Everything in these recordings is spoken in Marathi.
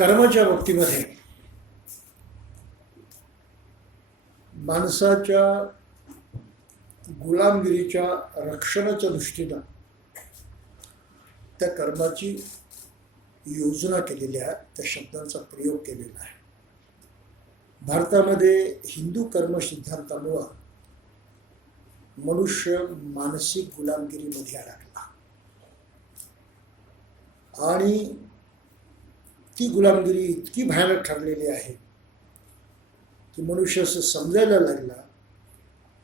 कर्माच्या बाबतीमध्ये माणसाच्या गुलामगिरीच्या रक्षणाच्या दृष्टीनं त्या कर्माची योजना केलेली आहे, त्या शब्दांचा प्रयोग केलेला आहे. भारतामध्ये हिंदू कर्म सिद्धांतामुळं मनुष्य मानसिक गुलामगिरीमध्ये अडकला आणि ती गुलामगिरी इतकी भयानक ठरलेली आहे की मनुष्य असं समजायला लागला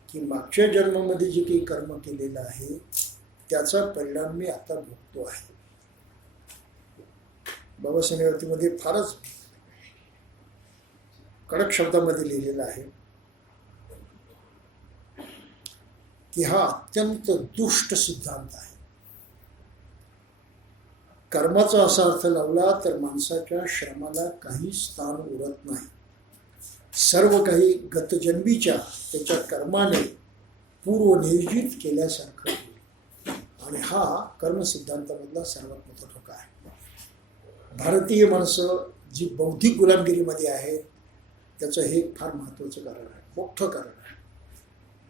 की मागच्या जन्मामध्ये जे काही कर्म केलेलं आहे त्याचा परिणाम मी आता भोगतो आहे. बाबासाहेबांमध्ये फारच कडक शब्दामध्ये लिहिलेलं आहे की हा अत्यंत दुष्ट सिद्धांत आहे. कर्माचा असा अर्थ लावला तर माणसाच्या श्रमाला काही स्थान उरत नाही. सर्व काही गतजन्मीच्या त्याच्या कर्माने पूर्वनियोजित केल्यासारखं होईल आणि हा कर्मसिद्धांतामधला सर्वात मोठा धोका आहे. भारतीय माणसं जी बौद्धिक गुलामगिरीमध्ये आहेत त्याचं हे फार महत्त्वाचं कारण आहे, मोठं कारण आहे.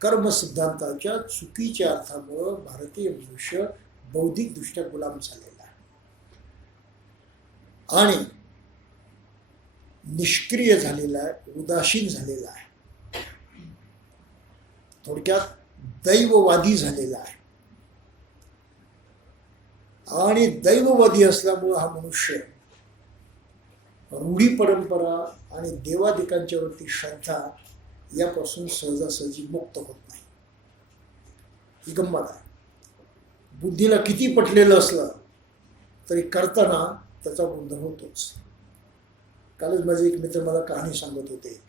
कर्मसिद्धांताच्या चुकीच्या अर्थामुळं भारतीय मनुष्य बौद्धिकदृष्ट्या गुलाम झालेला आहे आणि निष्क्रिय झालेला आहे, उदासीन झालेला आहे, थोडक्यात दैववादी झालेला आहे. आणि दैववादी असल्यामुळं हा मनुष्य रूढी परंपरा आणि देवादिकांच्या वरती श्रद्धा यापासून सहजासहजी मुक्त होत नाही. ही गंमत आहे. बुद्धीला किती पटलेलं असलं तरी करताना त्याचा गोंधळ होतोच. कालच माझे एक मित्र मला कहाणी सांगत होते.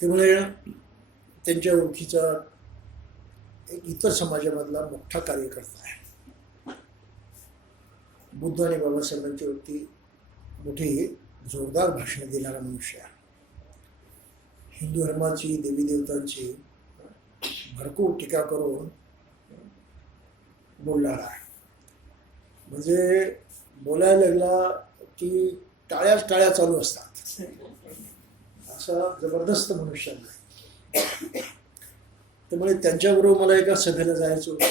त्यामुळे त्यांच्या ओळखीचा एक इतर समाजामधला मोठा कार्यकर्ता आहे. बुद्ध आणि बाबासाहेबांच्या वरती मोठी जोरदार भाषणं देणारा मनुष्य आहे. हिंदू धर्माची देवी देवतांची भरपूर टीका करून बोलणारा आहे. म्हणजे बोलायला लागला की टाळ्या चालू असतात, असा जबरदस्त मनुष्य आहे. त्यामुळे त्यांच्याबरोबर मला एका सभेला जायचं होतं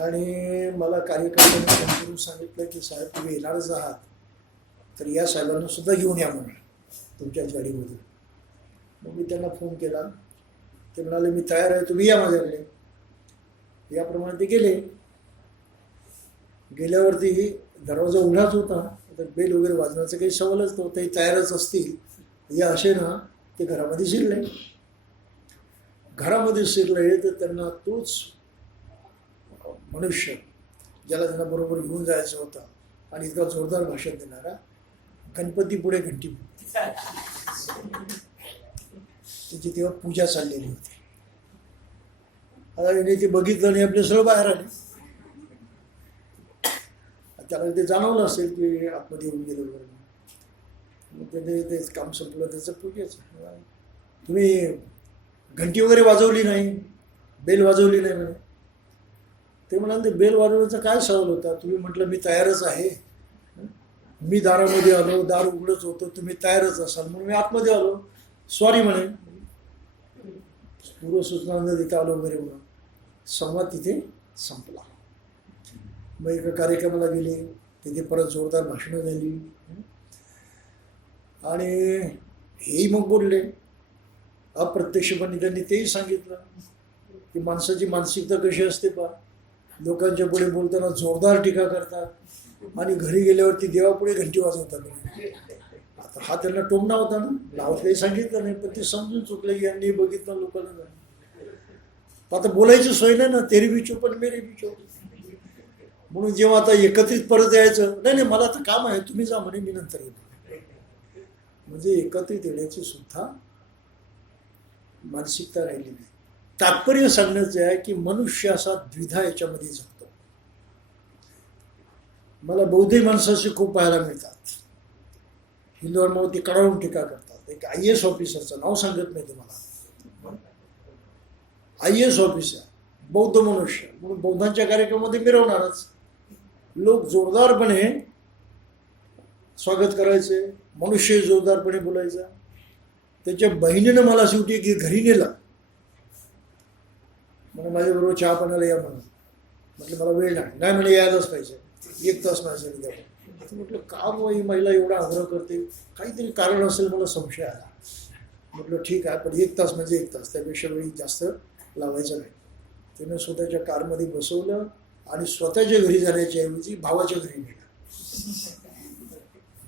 आणि मला कार्यकर्त्यांनी फोन करून सांगितलं की साहेब तुम्ही येणारच आहात तर या साहेबांना सुद्धा घेऊन या म्हणून तुमच्याच गाडीमध्ये. मग मी त्यांना फोन केला. ते म्हणाले मी तयार आहे, तुम्ही या माझ्याकडे. याप्रमाणे ते गेले. गेल्यावरती दरवाजा उघडाच होता, तर बेल वगैरे वाजण्याचं काही सवालच नव्हतं. ते तयारच असतील या असे ना ते घरामध्ये शिरले. घरामध्ये शिरले तर त्यांना तोच मनुष्य ज्याला त्यांना बरोबर घेऊन जायचं होतं आणि इतका जोरदार भाषण देणारा गणपती पुढे घंटी त्याची तेव्हा पूजा चाललेली होती. आता त्याने ते बघितलं आणि आपले सरळ बाहेर आले. त्याला ते जाणवलं असेल की आतमध्ये येऊन गेलं वगैरे. मग त्याने ते काम संपलं त्याचं पूजेचं. तुम्ही घंटी वगैरे वाजवली नाही, बेल वाजवली नाही म्हणे. ते म्हणाले ते बेल वाजवण्याचा काय सवाल होता, तुम्ही म्हटलं मी तयारच आहे, मी दारामध्ये आलो, दार उघडच होतं, तुम्ही तयारच असाल म्हणून मी आतमध्ये आलो, सॉरी म्हणे, पूर्वसूचना न देता आलो वगैरे म्हणून. संवाद तिथे संपला. मग एका कार्यक्रमाला गेले, तिथे परत जोरदार भाषणं झाली आणि हेही मग बोलले. अप्रत्यक्षपणे त्यांनी तेही सांगितलं की माणसाची मानसिकता कशी असते पहा. लोकांच्या पुढे बोलताना जोरदार टीका करतात आणि घरी गेल्यावरती देवापुढे घंटी वाजवतात. आता हा त्यांना टोमणा होता ना, नाव काही सांगितलं नाही, पण ते समजून चुकले की यांनी बघितलं लोकांना. आता बोलायची सोय नाही ना, तेरी बी चूप आणि मेरी बी चूप. म्हणून जेव्हा आता एकत्रित परत यायचं, नाही मला आता काम आहे तुम्ही जा म्हणे, मी नंतर येतो. म्हणजे एकत्रित येण्याची सुद्धा मानसिकता राहिली नाही. तात्पर्य सांगण्याचं आहे की मनुष्य असा द्विधा याच्यामध्ये जगतो. मला बौद्धिक माणसाशी खूप पाहायला मिळतात. हिंदू धर्मावरती कडावून टीका करतात. एक IAS ऑफिसरचं नाव सांगत नाही तुम्हाला, IAS ऑफिसर, बौद्ध मनुष्य म्हणून बौद्धांच्या कार्यक्रमामध्ये मिरवणारच. लोक जोरदारपणे स्वागत करायचे, मनुष्य जोरदारपणे बोलायचा. त्याच्या बहिणीनं मला शेवटी की घरी नेलं, म्हणजे माझ्याबरोबर चहा पाण्याला या म्हणून. म्हटलं मला वेळ नाही म्हणे यायलाच पाहिजे, 1 तास माझ्यासाठी द्या. म्हटलं का बाबा ही महिला एवढा आग्रह करते, काहीतरी कारण असेल, मला संशय आला. म्हटलं ठीक आहे, पण 1 तास म्हणजे 1 तास, त्यापेक्षा वेळी जास्त लावायचं नाही. त्यानं स्वतःच्या कारमध्ये बसवलं आणि स्वतःच्या घरी जाण्याच्या ऐवजी भावाच्या घरी नेलं.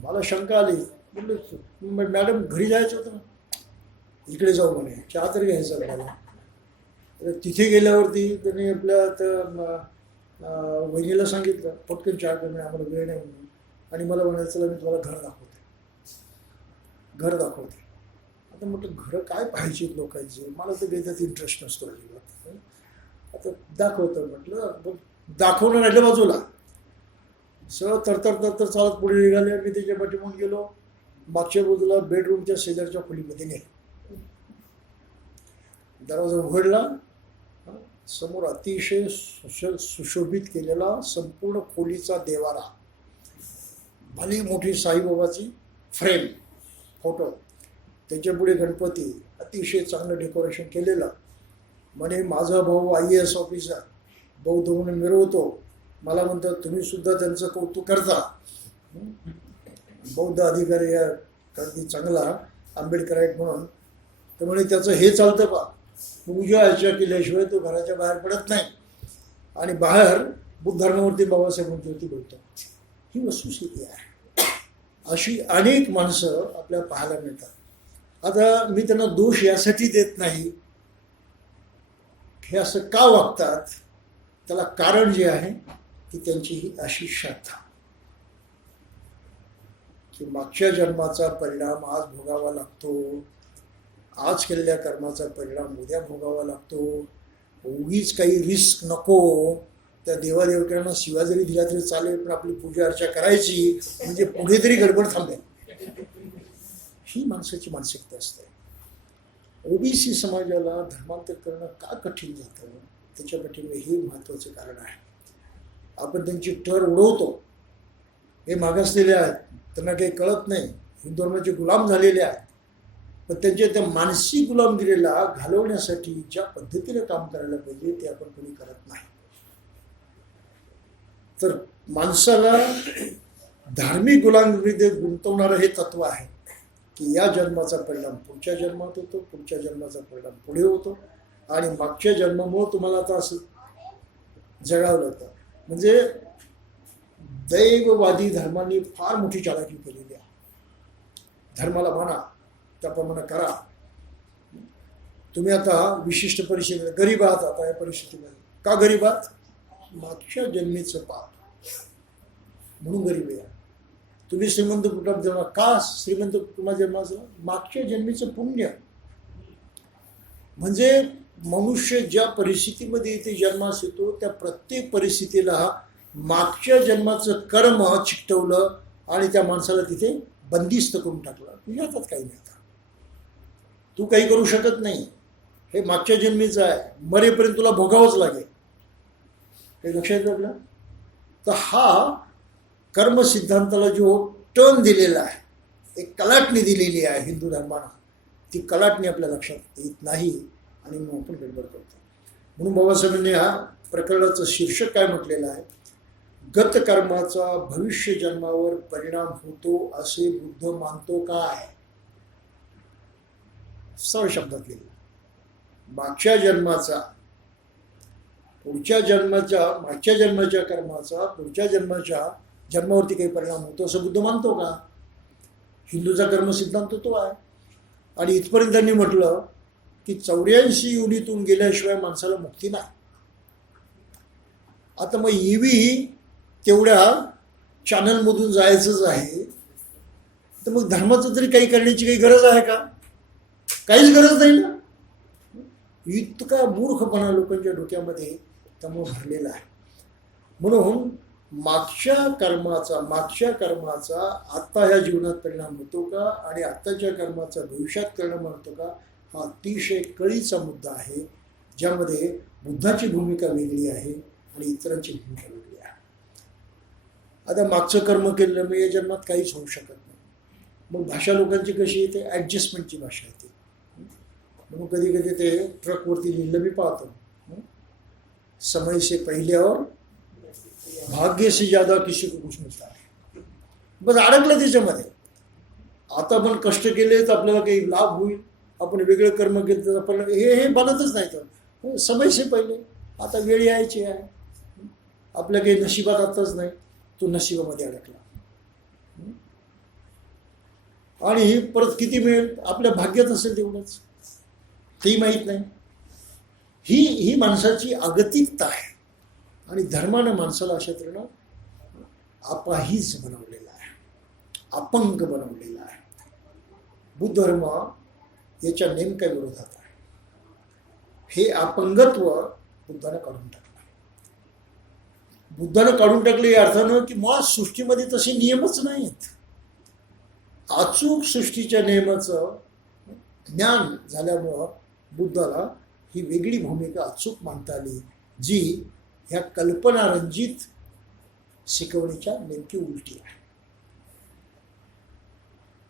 मला शंका आली, म्हटलं मॅडम घरी जायचं होतं ना. इकडे जाऊ म्हणे, चहा तरी घ्यायचा मला. तिथे गेल्यावरती त्यांनी आपल्या वहिनीला सांगितलं पटकन चहा करून आम्हाला वेळ नाही म्हणून. आणि मला म्हणायचं चला मी तुम्हाला घर दाखवते. आता म्हटलं घरं काय पाहिजे लोकांचे, मला तर त्याच्यात इंटरेस्ट नसतो अजिबात. आता दाखवतं म्हटलं, दाखवणं राहिलं बाजूला, सरळ तरतर चालत पुढे निघाले. मी त्याच्या पाठीमागून गेलो, मागच्या बाजूला बेडरूमच्या शेजारच्या खोलीमध्ये नेलं. दरवाजा उघडला, समोर अतिशय सुशोभित केलेला संपूर्ण खोलीचा देवारा, भली मोठी साईबाबाची फ्रेम फोटो, त्याच्यापुढे गणपती, अतिशय चांगलं डेकोरेशन केलेलं. म्हणे माझा भाऊ IAS ऑफिसर, बौद्ध म्हणून मिरवतो. मला म्हणतात तुम्ही सुद्धा त्यांचं कौतुक करता. बौद्ध अधिकारी अगदी चांगला आंबेडकराईट म्हणून. तर म्हणे त्याचं हे चालतं पा, पूजा अर्चा केल्याशिवाय तो घराच्या बाहेर पडत नाही, आणि बाहेर बुद्ध धर्मावरती बाबासाहेबांवरती बोलतो. ही वस्तुस्थिती आहे. अशी अनेक माणसं आपल्याला पाहायला मिळतात. आता मी त्यांना दोष यासाठी देत नाही हे असं का वागतात, त्याला कारण जे आहे की त्यांची ही अशी श्रद्धा की मागच्या जन्माचा परिणाम आज भोगावा लागतो, आज केलेल्या कर्माचा परिणाम उद्या भोगावा लागतो. उगीच काही रिस्क नको. त्या देवादेवतांना शिवा जरी दिला तरी चालेल, पण आपली पूजा अर्चा करायची म्हणजे पुढे तरी गडबड थांबेल. ही माणसाची मानसिकता असते. OBC समाजाला धर्मांतर करणं का कठीण जातं, त्याच्या पाठीमागे हे महत्त्वाचं कारण आहे. आपण त्यांची टर उडवतो, हे मागासलेले आहेत, त्यांना काही कळत नाही, हिंदू धर्माचे गुलाम झालेले आहेत. पण त्यांच्या त्या मानसिक गुलामगिरीला घालवण्यासाठी ज्या पद्धतीने काम करायला पाहिजे ते आपण कोणी करत नाही. तर माणसाला धार्मिक गुलामगिरीमध्ये गुंतवणारं हे तत्व आहे की या जन्माचा परिणाम पुढच्या जन्मात होतो, पुढच्या जन्माचा परिणाम पुढे होतो, आणि मागच्या जन्मामुळे तुम्हाला आता असं जगावं लागतं. म्हणजे दैववादी धर्मांनी फार मोठी चालाकी केलेली आहे. धर्माला माना, त्याप्रमाणे करा. तुम्ही आता विशिष्ट परिस्थितीमध्ये गरीब आहात. आता या परिस्थितीमध्ये का गरीब आहात? मागच्या जन्मीचं पाप म्हणून गरीब आहे. तुम्ही श्रीमंत कुटुंबात जन्मा, का श्रीमंत कुटुंबात जन्माचं? मागच्या जन्मीचं पुण्य. म्हणजे मनुष्य ज्या परिस्थितीमध्ये इथे जन्मास येतो त्या प्रत्येक परिस्थितीला मागच्या जन्माचं कर्म चिकटवलं आणि त्या माणसाला तिथे बंदिस्त करून टाकलं. तुझ्या हातात काही नाही, आता तू काही करू शकत नाही. हे मागच्या जन्मीचं आहे, मरेपर्यंत तुला भोगावंच लागेल. काही लक्षात येतं आपलं? तर हा कर्म सिद्धांताला जो टर्न दिलेला आहे, एक कलाटणी दिलेली आहे हिंदू धर्मानं, ती कलाटणी आपल्या लक्षात येत नाही आणि मग आपण गडबड करतो. म्हणून बाबासाहेबांनी हा प्रकरणाचं शीर्षक काय म्हटलेलं आहे? गत कर्माचा भविष्य जन्मावर परिणाम होतो असे बुद्ध मानतो काय? सरळ शब्दात लिहिलं. मागच्या जन्माचा पुढच्या जन्माच्या, मागच्या जन्माच्या कर्माचा पुढच्या जन्माच्या जन्मावरती काही परिणाम होतो असं बुद्ध मानतो का? हिंदूचा कर्म सिद्धांत तो आहे. आणि इथपर्यंत त्यांनी म्हटलं की 84 योनीतून गेल्याशिवाय माणसाला मुक्ती नाही. आता मग EV तेवढ्या चॅनलमधून जायचंच आहे, तर मग धर्माचं तरी काही करण्याची काही गरज आहे का? काहीच गरज नाही ना. इतका मूर्खपणा लोकांच्या डोक्यामध्ये त्यामुळे भरलेला आहे. म्हणून मागच्या कर्माचा आत्ता ह्या जीवनात परिणाम होतो का आणि आत्ताच्या कर्माचा भविष्यात परिणाम होतो का, हा अतिशय कळीचा मुद्दा आहे. ज्यामध्ये बुद्धाची भूमिका वेगळी आहे आणि इतरांची भूमिका वेगळी आहे. आता मागचं कर्म केलं मी या जन्मात काहीच होऊ शकत नाही. मग भाषा लोकांची कशी येते, ॲडजस्टमेंटची भाषा येते. म्हणून कधी कधी ते ट्रकवरती लिहिलं मी पाहतो, समय से पहले और भाग्य से ज्यादा किसी को कुछ मिळता है. बस अडकलं त्याच्यामध्ये. आता आपण कष्ट केले तर आपल्याला काही लाभ होईल, आपण वेगळं कर्म केलं तर आपण हे बनतच नाही. तर समय से पहिले, आता वेळ यायची आहे, आपल्या काही नशिबात आताच नाही, तो नशिबामध्ये अडकला. आणि परत किती मिळेल आपल्या भाग्यात असेल तेवढंच, तेही माहीत नाही. ही माणसाची आगतिकता आहे. आणि धर्मानं माणसाला अशा तऱ्हेनं अपाहिज बनवलेला आहे, अपंग बनवलेला आहे. बुद्ध धर्म याच्या नेमक्या विरोधात आहे. हे अपंगत्व बुद्धानं काढून टाकलं. बुद्धानं काढून टाकले या अर्थानं की मुळात सृष्टीमध्ये तसे नियमच नाहीत. अचूक सृष्टीच्या नियमाचं ज्ञान झाल्यामुळं बुद्धाला ही वेगळी भूमिका अचूक मानता आली, जी ह्या कल्पनारंजित शिकवणीच्या नेमकी उलटी आहे.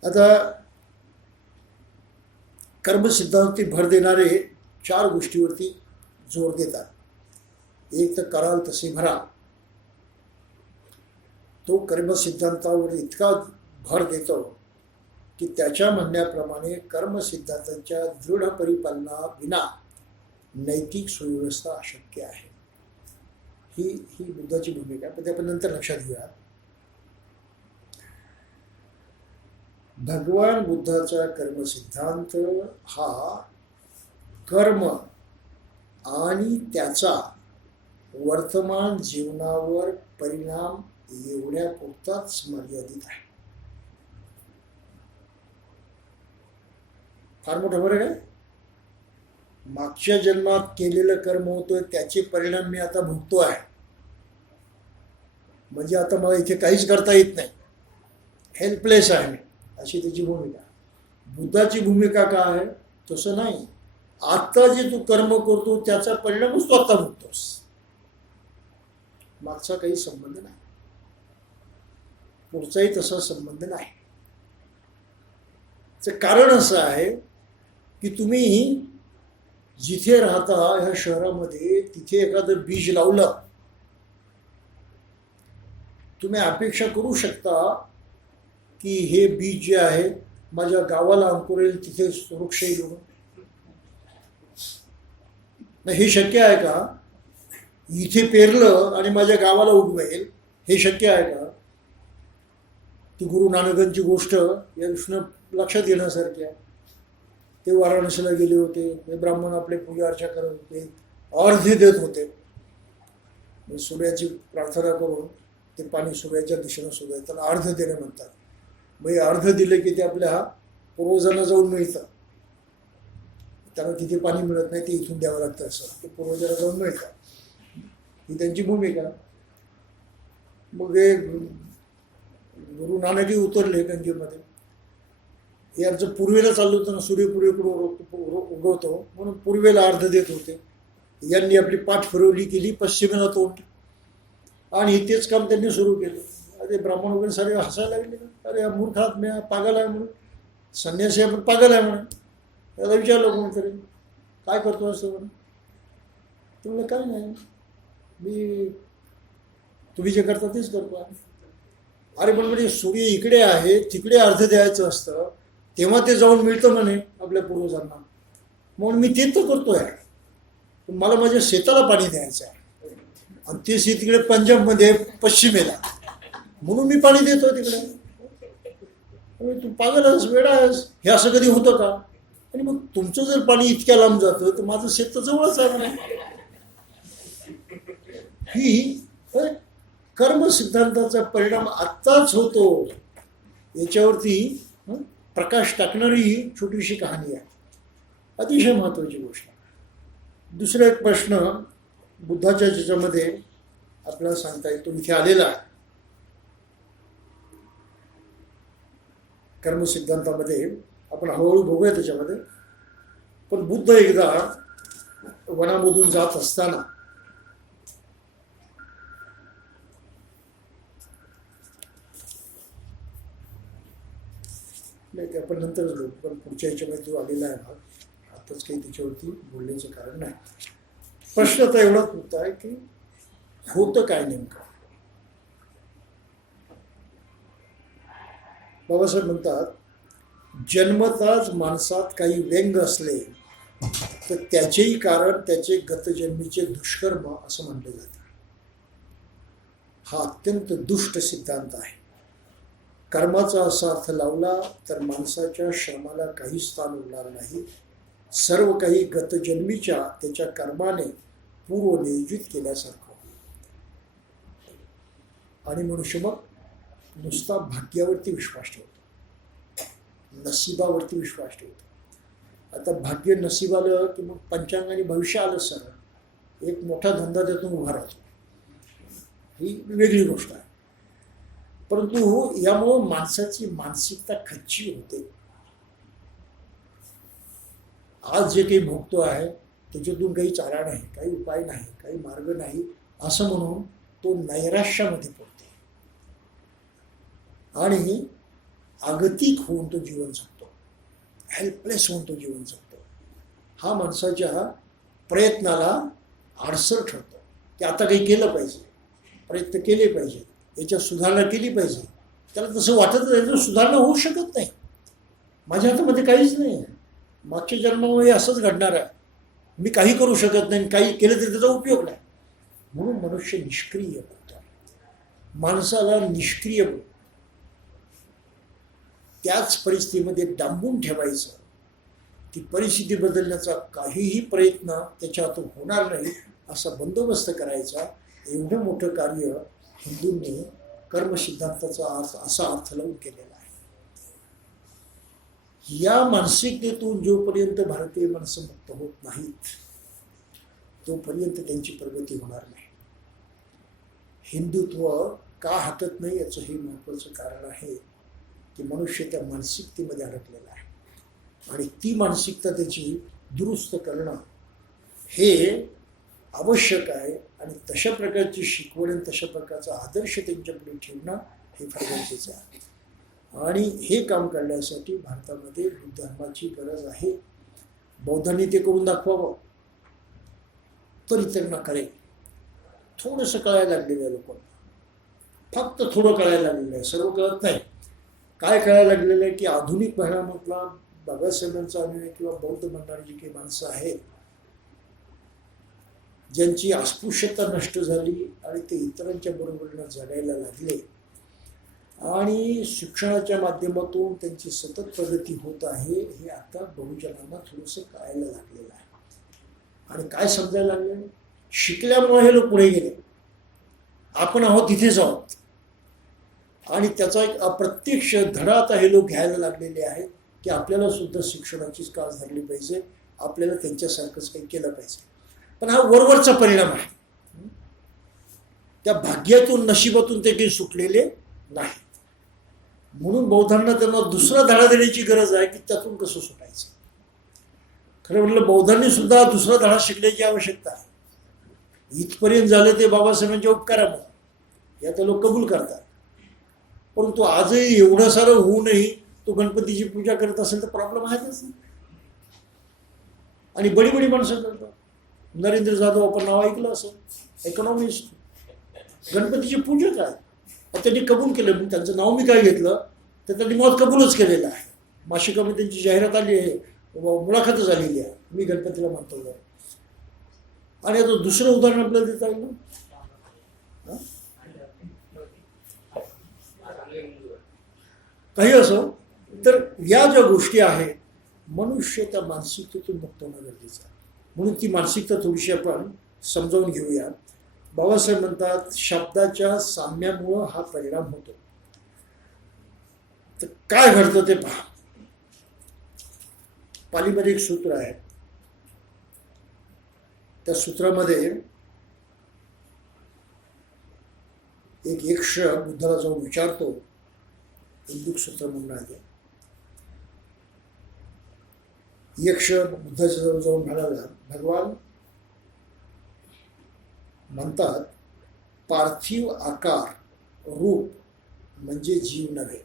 आता कर्मसिद्धांती भर देणारे 4 गोष्टीवरती जोर देतात. एक तर कराल तसे भरा. तो कर्मसिद्धांतावर इतका भर देतो की त्याच्या म्हणण्याप्रमाणे कर्मसिद्धांतांच्या दृढ परिपालना विना नैतिक सुव्यवस्था अशक्य आहे. ही बुद्धाची भूमिका आहे. पण ते आपण नंतर लक्षात घेऊया. भगवान बुद्धाचा कर्मसिद्धांत हा कर्म आणि त्याचा वर्तमान जीवनावर परिणाम एवढ्यापुरताच मर्यादित आहे. फार मोठा फरक आहे. मागच्या जन्मात केलेलं कर्म होतोय, त्याचे परिणाम मी आता भोगतो आहे, म्हणजे आता मला इथे काहीच करता येत नाही, हेल्पलेस आहे मी, अशी त्याची भूमिका. बुद्धाची भूमिका काय आहे, तसं नाही. आता जे तू कर्म करतो त्याचा परिणामच तू आता भोगतोस, मागचा काही संबंध नाही, पुढचाही तसा संबंध नाही. त्याचं कारण असं आहे की तुम्ही जिथे राहता ह्या शहरामध्ये तिथे एखादं बीज लावलं, तुम्ही अपेक्षा करू शकता की हे बीज जे आहे माझ्या गावाला अंकुरेल, तिथे वृक्ष येईल म्हणून. हे शक्य आहे का? इथे पेरलं आणि माझ्या गावाला उगवेल, हे शक्य आहे का? ती गुरु नानकांची गोष्ट या दृष्टीनं लक्षात येण्यासारखी आहे. ते वाराणसीला गेले होते, ते ब्राह्मण आपले पूजा अर्चा करत होते, अर्घ्य देत होते. सूर्याची प्रार्थना करून ते पाणी सूर्याच्या दिशेनं सुरू आहे, त्याला अर्घ्य देणं म्हणतात. मग अर्घ्य दिलं की ते आपल्या पूर्वजांना जाऊन मिळतं. त्यांना तिथे पाणी मिळत नाही, ते इथून द्यावं लागतं, असं ते पूर्वजांना जाऊन मिळतं. ही त्यांची भूमिका. मग हे गुरु नानकही उतरले गंगेमध्ये. हे आमचं पूर्वेला चाललं होतं ना, सूर्य पूर्वेकडून उगवतो म्हणून पूर्वेला अर्ध देत होते. यांनी आपली पाठ फिरवली, केली पश्चिमेला तोंड, आणि तेच काम त्यांनी सुरू केलं. अरे ब्राह्मण वगैरे सारे हसायला लागले, अरे मूर्ख आत्म्या, पागल आहे म्हणून, संन्यासी आपण पागल आहे म्हणून. त्याला विचारलं कोणतरी काय करतो असं म्हणून. तुम्हाला काय नाही, मी तुम्ही जे करता तेच करतो. अरे पण म्हणजे सूर्य इकडे आहे, तिकडे अर्ध द्यायचं असतं, तेव्हा ते जाऊन मिळतं म्हणे आपल्या पूर्वजांना, म्हणून मी तेच तर करतोय. मला माझ्या शेताला पाणी द्यायचं आहे आणि ते शेत तिकडे पंजाबमध्ये पश्चिमेला, म्हणून मी पाणी देतो तिकडे. तू पागल आहेस, वेडा आहेस, हे असं कधी होतं का? आणि मग तुमचं जर पाणी इतक्या लांब जातं तर माझं शेत तर जवळच आहे म्हणे. ही कर्म सिद्धांताचा परिणाम आत्ताच होतो याच्यावरती प्रकाश टाकणारी ही छोटीशी कहाणी आहे, अतिशय महत्त्वाची गोष्ट. दुसरा एक प्रश्न बुद्धाच्या ज्याच्यामध्ये आपल्याला सांगता येतो, इथे आलेला आहे. कर्मसिद्धांतामध्ये आपण हळूहळू बघूया त्याच्यामध्ये. पण बुद्ध एकदा वनामधून जात असताना नाही ते आपण नंतरच बोलू, पण पुढच्या ह्याच्यामध्ये जो आलेला आहे भाग आताच काही त्याच्यावरती बोलण्याचं कारण नाही. प्रश्न तर एवढाच होत आहे की होतं काय नेमकं. बाबासाहेब म्हणतात जन्मताच माणसात काही व्यंग असले तर त्याचेही कारण त्याचे गतजन्मीचे दुष्कर्म असं म्हटले जाते. हा अत्यंत दुष्ट सिद्धांत आहे. कर्माचा असा अर्थ लावला तर माणसाच्या श्रमाला काही स्थान उरणार नाही. सर्व काही गतजन्मीच्या त्याच्या कर्माने पूर्वनियोजित केल्यासारखं होईल आणि मनुष्य मग नुसता भाग्यावरती विश्वास ठेवतो, नशिबावरती विश्वास ठेवतो. आता भाग्य नशीब आलं की मग पंचांगाने भविष्य आलं सर एक मोठा धंदा त्यातून उभा राहतो, ही वेगळी गोष्ट आहे. परंतु यामुळं माणसाची मानसिकता खच्ची होते. आज जे काही भोगतो आहे त्याच्यातून काही चारा नाही, काही उपाय नाही, काही मार्ग नाही असं म्हणून तो नैराश्यामध्ये पडतो आणि आगतिक होऊन तो जीवन जगतो, हेल्पलेस होऊन तो जीवन जगतो. हा माणसाच्या प्रयत्नाला आडसर ठरतो की आता काही केलं पाहिजे, प्रयत्न केले पाहिजे, याच्यात सुधारणा केली पाहिजे. त्याला तसं वाटत नाही तर सुधारणा होऊ शकत नाही. माझ्या हातामध्ये काहीच नाही आहे, मागच्या जन्मामध्ये असंच घडणार आहे, मी काही करू शकत नाही, काही केलं तरी त्याचा उपयोग नाही. म्हणून मनुष्य निष्क्रिय बनतो. माणसाला निष्क्रिय त्याच परिस्थितीमध्ये डांबून ठेवायचं, ती परिस्थिती बदलण्याचा काहीही प्रयत्न त्याच्या हातून होणार नाही असा बंदोबस्त करायचा. एवढं मोठं कार्य हिंदूंनी कर्मसिद्धांताचा असा अर्थ लावून केलेला आहे. या मानसिकतेतून जोपर्यंत भारतीय माणसं मुक्त होत नाहीत तोपर्यंत त्यांची प्रगती होणार नाही. हिंदुत्व का हटत नाही याचं हे महत्त्वाचं कारण आहे की मनुष्य त्या मानसिकतेमध्ये अडकलेला आहे आणि ती मानसिकता त्याची दुरुस्त करणं हे आवश्यक आहे. आणि तशा प्रकारची शिकवण आणि तशा प्रकारचा आदर्श त्यांच्यापुढे ठेवणं हे फार गरजेचं आहे. आणि हे काम करण्यासाठी भारतामध्ये बुद्ध धर्माची गरज आहे. बौद्धांनी ते करून दाखवावं तरी त्यांना कळेल. थोडंसं कळायला लागलेलं आहे लोकांना, फक्त थोडं कळायला लागलेलं आहे, सर्व कळत नाही. काय कळायला लागलेलं आहे की आधुनिक भारतामधला बाबासाहेबांचा अनुयायी किंवा बौद्ध म्हणणारी जी काही माणसं आहेत ज्यांची अस्पृश्यता नष्ट झाली आणि ते इतरांच्या बरोबरीनं जगायला लागले आणि शिक्षणाच्या माध्यमातून त्यांची सतत प्रगती होत आहे, हे आता बहुजनांना थोडंसं कळायला लागलेलं आहे. आणि काय समजायला लागले, शिकल्यामुळे हे लोक पुढे गेले, आपण आहोत तिथेच आहोत. आणि त्याचा एक अप्रत्यक्ष धडा आता हे लोक घ्यायला लागलेले आहेत की आपल्याला सुद्धा शिक्षणाचीच कास धरली पाहिजे, आपल्याला त्यांच्यासारखंच काही केलं पाहिजे. पण हा वरवरचा परिणाम आहे. त्या भाग्यातून नशिबातून ते काही सुटलेले नाही. म्हणून बौद्धांना त्यांना दुसरा धडा देण्याची गरज आहे की त्यातून कसं सुटायचं. खरं म्हटलं बौद्धांनी सुद्धा दुसरा धडा शिकण्याची आवश्यकता आहे. इथपर्यंत झालं ते बाबासाहेबांच्या उपकारामुळे, हे आता लोक कबूल करतात. परंतु आजही एवढं सारं होऊनही तो गणपतीची पूजा करत असेल तर प्रॉब्लेम आहेच. आणि बडी बडी माणसं करतात. नरेंद्र जाधव आपण नाव ऐकलं असं, इकॉनॉमिस्ट, गणपतीची पूजक आहे. त्यांनी कबूल केलं. मग त्यांचं नाव मी काय घेतलं तर त्यांनी मत कबूलच केलेलं आहे. मासिकामध्ये त्यांची जाहिरात आली आहे, मुलाखतच झालेली आहे, मी गणपतीला मानतो. आणि आता दुसरं उदाहरण आपल्याला देता येईल ना, काही असो. तर या ज्या गोष्टी आहेत मनुष्य त्या मानसिकतेतून मुक्त होणं गरजेचं आहे. म्हणून ती मानसिकता थोडीशी आपण समजावून घेऊया. बाबासाहेब म्हणतात शब्दाच्या साम्यामुळं हा परिणाम होतो. तर काय घडतं ते पहा. पालीमध्ये एक सूत्र आहे, त्या सूत्रामध्ये एक यक्ष बुद्धाला जाऊन विचारतो, हिंदू सूत्र म्हणून आहे. यक्ष बुद्धाच्या जवळ जाऊन म्हणाला, भगवान म्हणतात पार्थिव आकार रूप म्हणजे जीव नव्हे.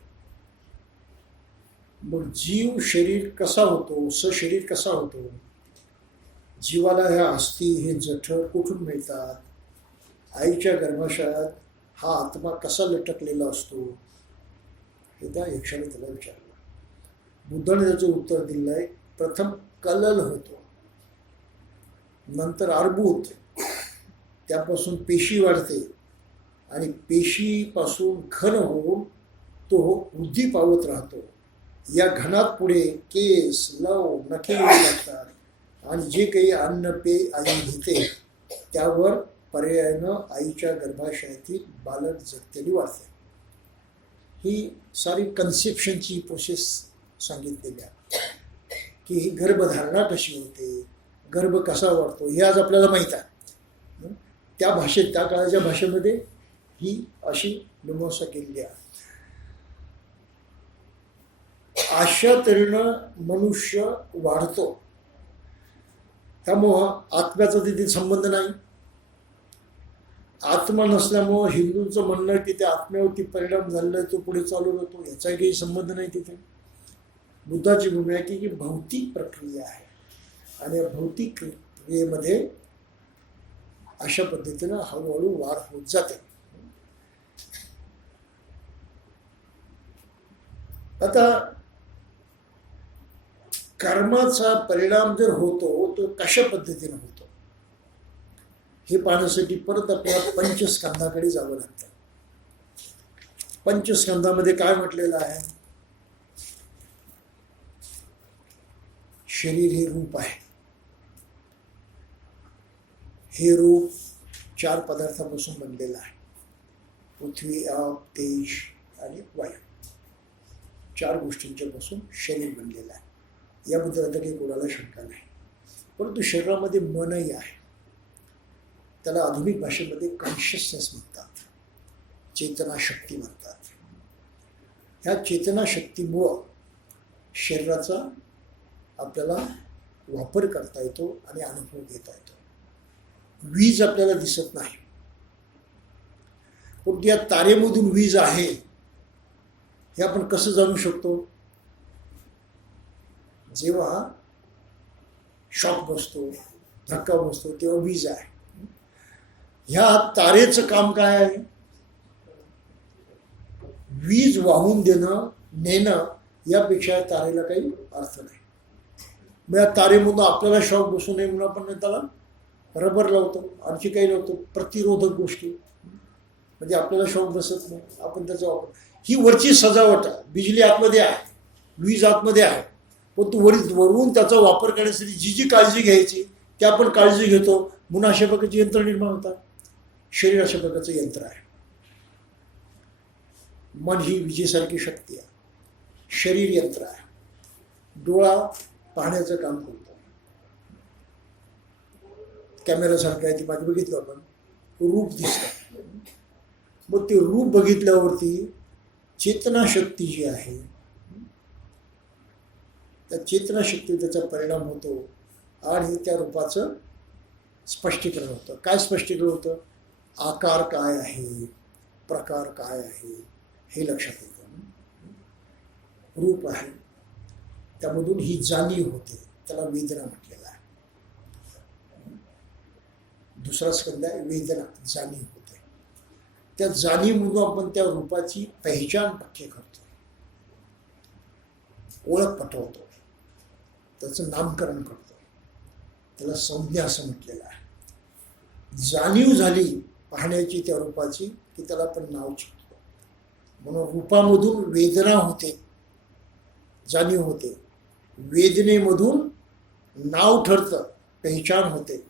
मग जीव शरीर कसा होतो, सशरीर कसा होतो? जीवाला ह्या अस्थी हे जठर कुठून मिळतात? आईच्या गर्भाशयात हा आत्मा कसा लटकलेला असतो? हे त्या यक्षाने त्याला विचारलं. बुद्धाने त्याचं उत्तर दिलं आहे, प्रथम कलल होतो, नंतर अर्बुद, त्यापासून पेशी वाढते आणि पेशीपासून घन होऊन तो वृद्धी पावत राहतो. या घनात पुढे केस, लव, नखे येऊ लागतात आणि जे काही अन्न पेय आई घेते त्यावर पर्यायानं आईच्या गर्भाशयातील बालक जगतेली वाढते. ही सारी कन्सेप्शनची प्रोसेस सांगितलेली आहे की ही गर्भधारणा कशी होते, गर्भ कसा वाढतो हे आज आपल्याला माहीत आहे. त्या भाषेत, त्या काळाच्या भाषेमध्ये ही अशी मीमांसा केलेली आहे. अशा तऱ्हेनं मनुष्य वाढतो. त्यामुळं आत्म्याचा तिथे संबंध नाही. आत्मा नसल्यामुळं हिंदूंचं म्हणणं की त्या आत्म्यावरती परिणाम झालेला आहे तो पुढे चालू राहतो, याचाही काही संबंध नाही तिथे. बुद्धाची भूमी आहे की भौतिक प्रक्रिया आहे आणि या भौतिक क्रियेमध्ये अशा पद्धतीनं हळूहळू वाढ होत जाते. आता कर्माचा परिणाम जर होतो तो कशा पद्धतीने होतो हे पाहण्यासाठी परत आपल्याला पंचस्कंधाकडे जावं लागतं. पंचस्कंधामध्ये काय म्हटलेलं आहे? शरीर हे रूप आहे. हे रूप 4 पदार्थापासून बनलेलं आहे. पृथ्वी, आप, तेज आणि वायू, 4 गोष्टींच्या पासून शरीर बनलेलं आहे. याबद्दल आता काही कोणाला शंका नाही. परंतु शरीरामध्ये मनही आहे. त्याला आधुनिक भाषेमध्ये कॉन्शियसनेस म्हणतात, चेतनाशक्ती म्हणतात. ह्या चेतनाशक्तीमुळं शरीराचा आपल्याला वापर करता येतो आणि अनुभव घेता येतो. वीज आपल्याला दिसत नाही, पण या तारेमधून वीज आहे हे आपण कसं जाणू शकतो? जेव्हा शॉक बसतो, धक्का बसतो, तेव्हा वीज आहे. ह्या तारेचं काम काय आहे? वीज वाहून देणं, नेणं, यापेक्षा तारेला काही अर्थ नाही. मग या तारेमधून आपल्याला शॉक बसू नये म्हणून आपण त्याला रबर लावतो, आणखी काही लावतो, प्रतिरोधक गोष्टी, म्हणजे आपल्याला शॉक बसत नाही. आपण त्याचा वापर, ही वरची सजावट आहे. बिजली आतमध्ये आहे, वीज आतमध्ये आहे, पण तू वरून त्याचा वापर करण्यासाठी जी जी काळजी घ्यायची ती आपण काळजी घेतो, म्हणून अशा प्रकारची यंत्र निर्माण होतात. शरीर अशा प्रकारचं यंत्र आहे. मन ही विजेसारखी शक्ती आहे, शरीर यंत्र आहे. डोळा पाहण्याचं काम करतो, कॅमेरासारखं आहे, ती मागे बघितलं आपण, रूप दिसतं. मग ते रूप बघितल्यावरती चेतनाशक्ती जी आहे त्या चेतनाशक्ती त्याचा परिणाम होतो आणि त्या रूपाचं स्पष्टीकरण होतं. काय स्पष्टीकरण होतं? आकार काय आहे, प्रकार काय आहे हे लक्षात येतं. रूप आहे, त्यामधून ही जाणीव होते, त्याला वेदना म्हटलेला आहे. दुसरा स्कंद आहे वेदना, जाणीव होते. त्या जाणीवमधून आपण त्या रूपाची पहिचान पक्की करतो, ओळख पटवतो, त्याचं नामकरण करतो, त्याला संज्ञा असं म्हटलेलं आहे. जाणीव झाली पाहण्याची त्या रूपाची की त्याला आपण नाव शिकतो. म्हणून रूपामधून वेदना होते, जाणीव होते, वेदनेमधून नाव ठरतं, पहिचान होते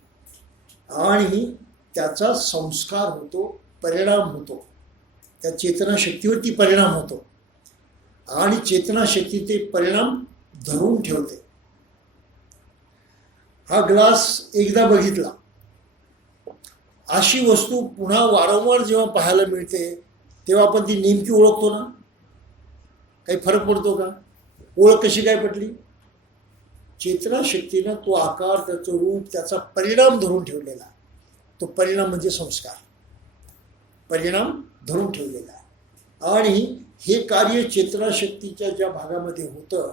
आणि त्याचा संस्कार होतो, परिणाम होतो, त्या चेतनाशक्तीवरती परिणाम होतो आणि चेतनाशक्ती ते परिणाम धरून ठेवते. हा ग्लास एकदा बघितला, अशी वस्तू पुन्हा वारंवार जेव्हा पाहायला मिळते तेव्हा आपण ती नेमकी ओळखतो ना. काही फरक पडतो का? ओळख कशी काय पडली? चेतनाशक्तीनं तो आकार, त्याचं रूप, त्याचा परिणाम धरून ठेवलेला. तो परिणाम म्हणजे संस्कार, परिणाम धरून ठेवलेला आहे. आणि हे कार्य चेतनाशक्तीच्या ज्या भागामध्ये होतं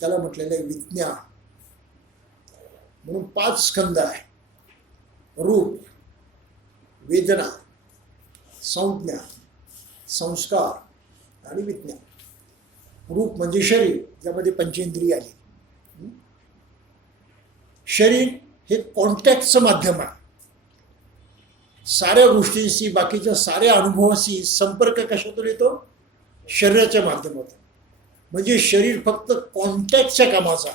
त्याला म्हटलेलं आहे विज्ञान. म्हणून 5 स्कंद आहे: रूप, वेदना, संज्ञा, संस्कार आणि विज्ञान. रूप म्हणजे शरीर, ज्यामध्ये पंचेंद्रिय आली. शरीर हे कॉन्टॅक्टचं माध्यम आहे. साऱ्या गोष्टींशी, बाकीच्या साऱ्या अनुभवाशी संपर्क कशातून येतो? शरीराच्या माध्यमातून. म्हणजे शरीर फक्त कॉन्टॅक्टच्या कामाचा.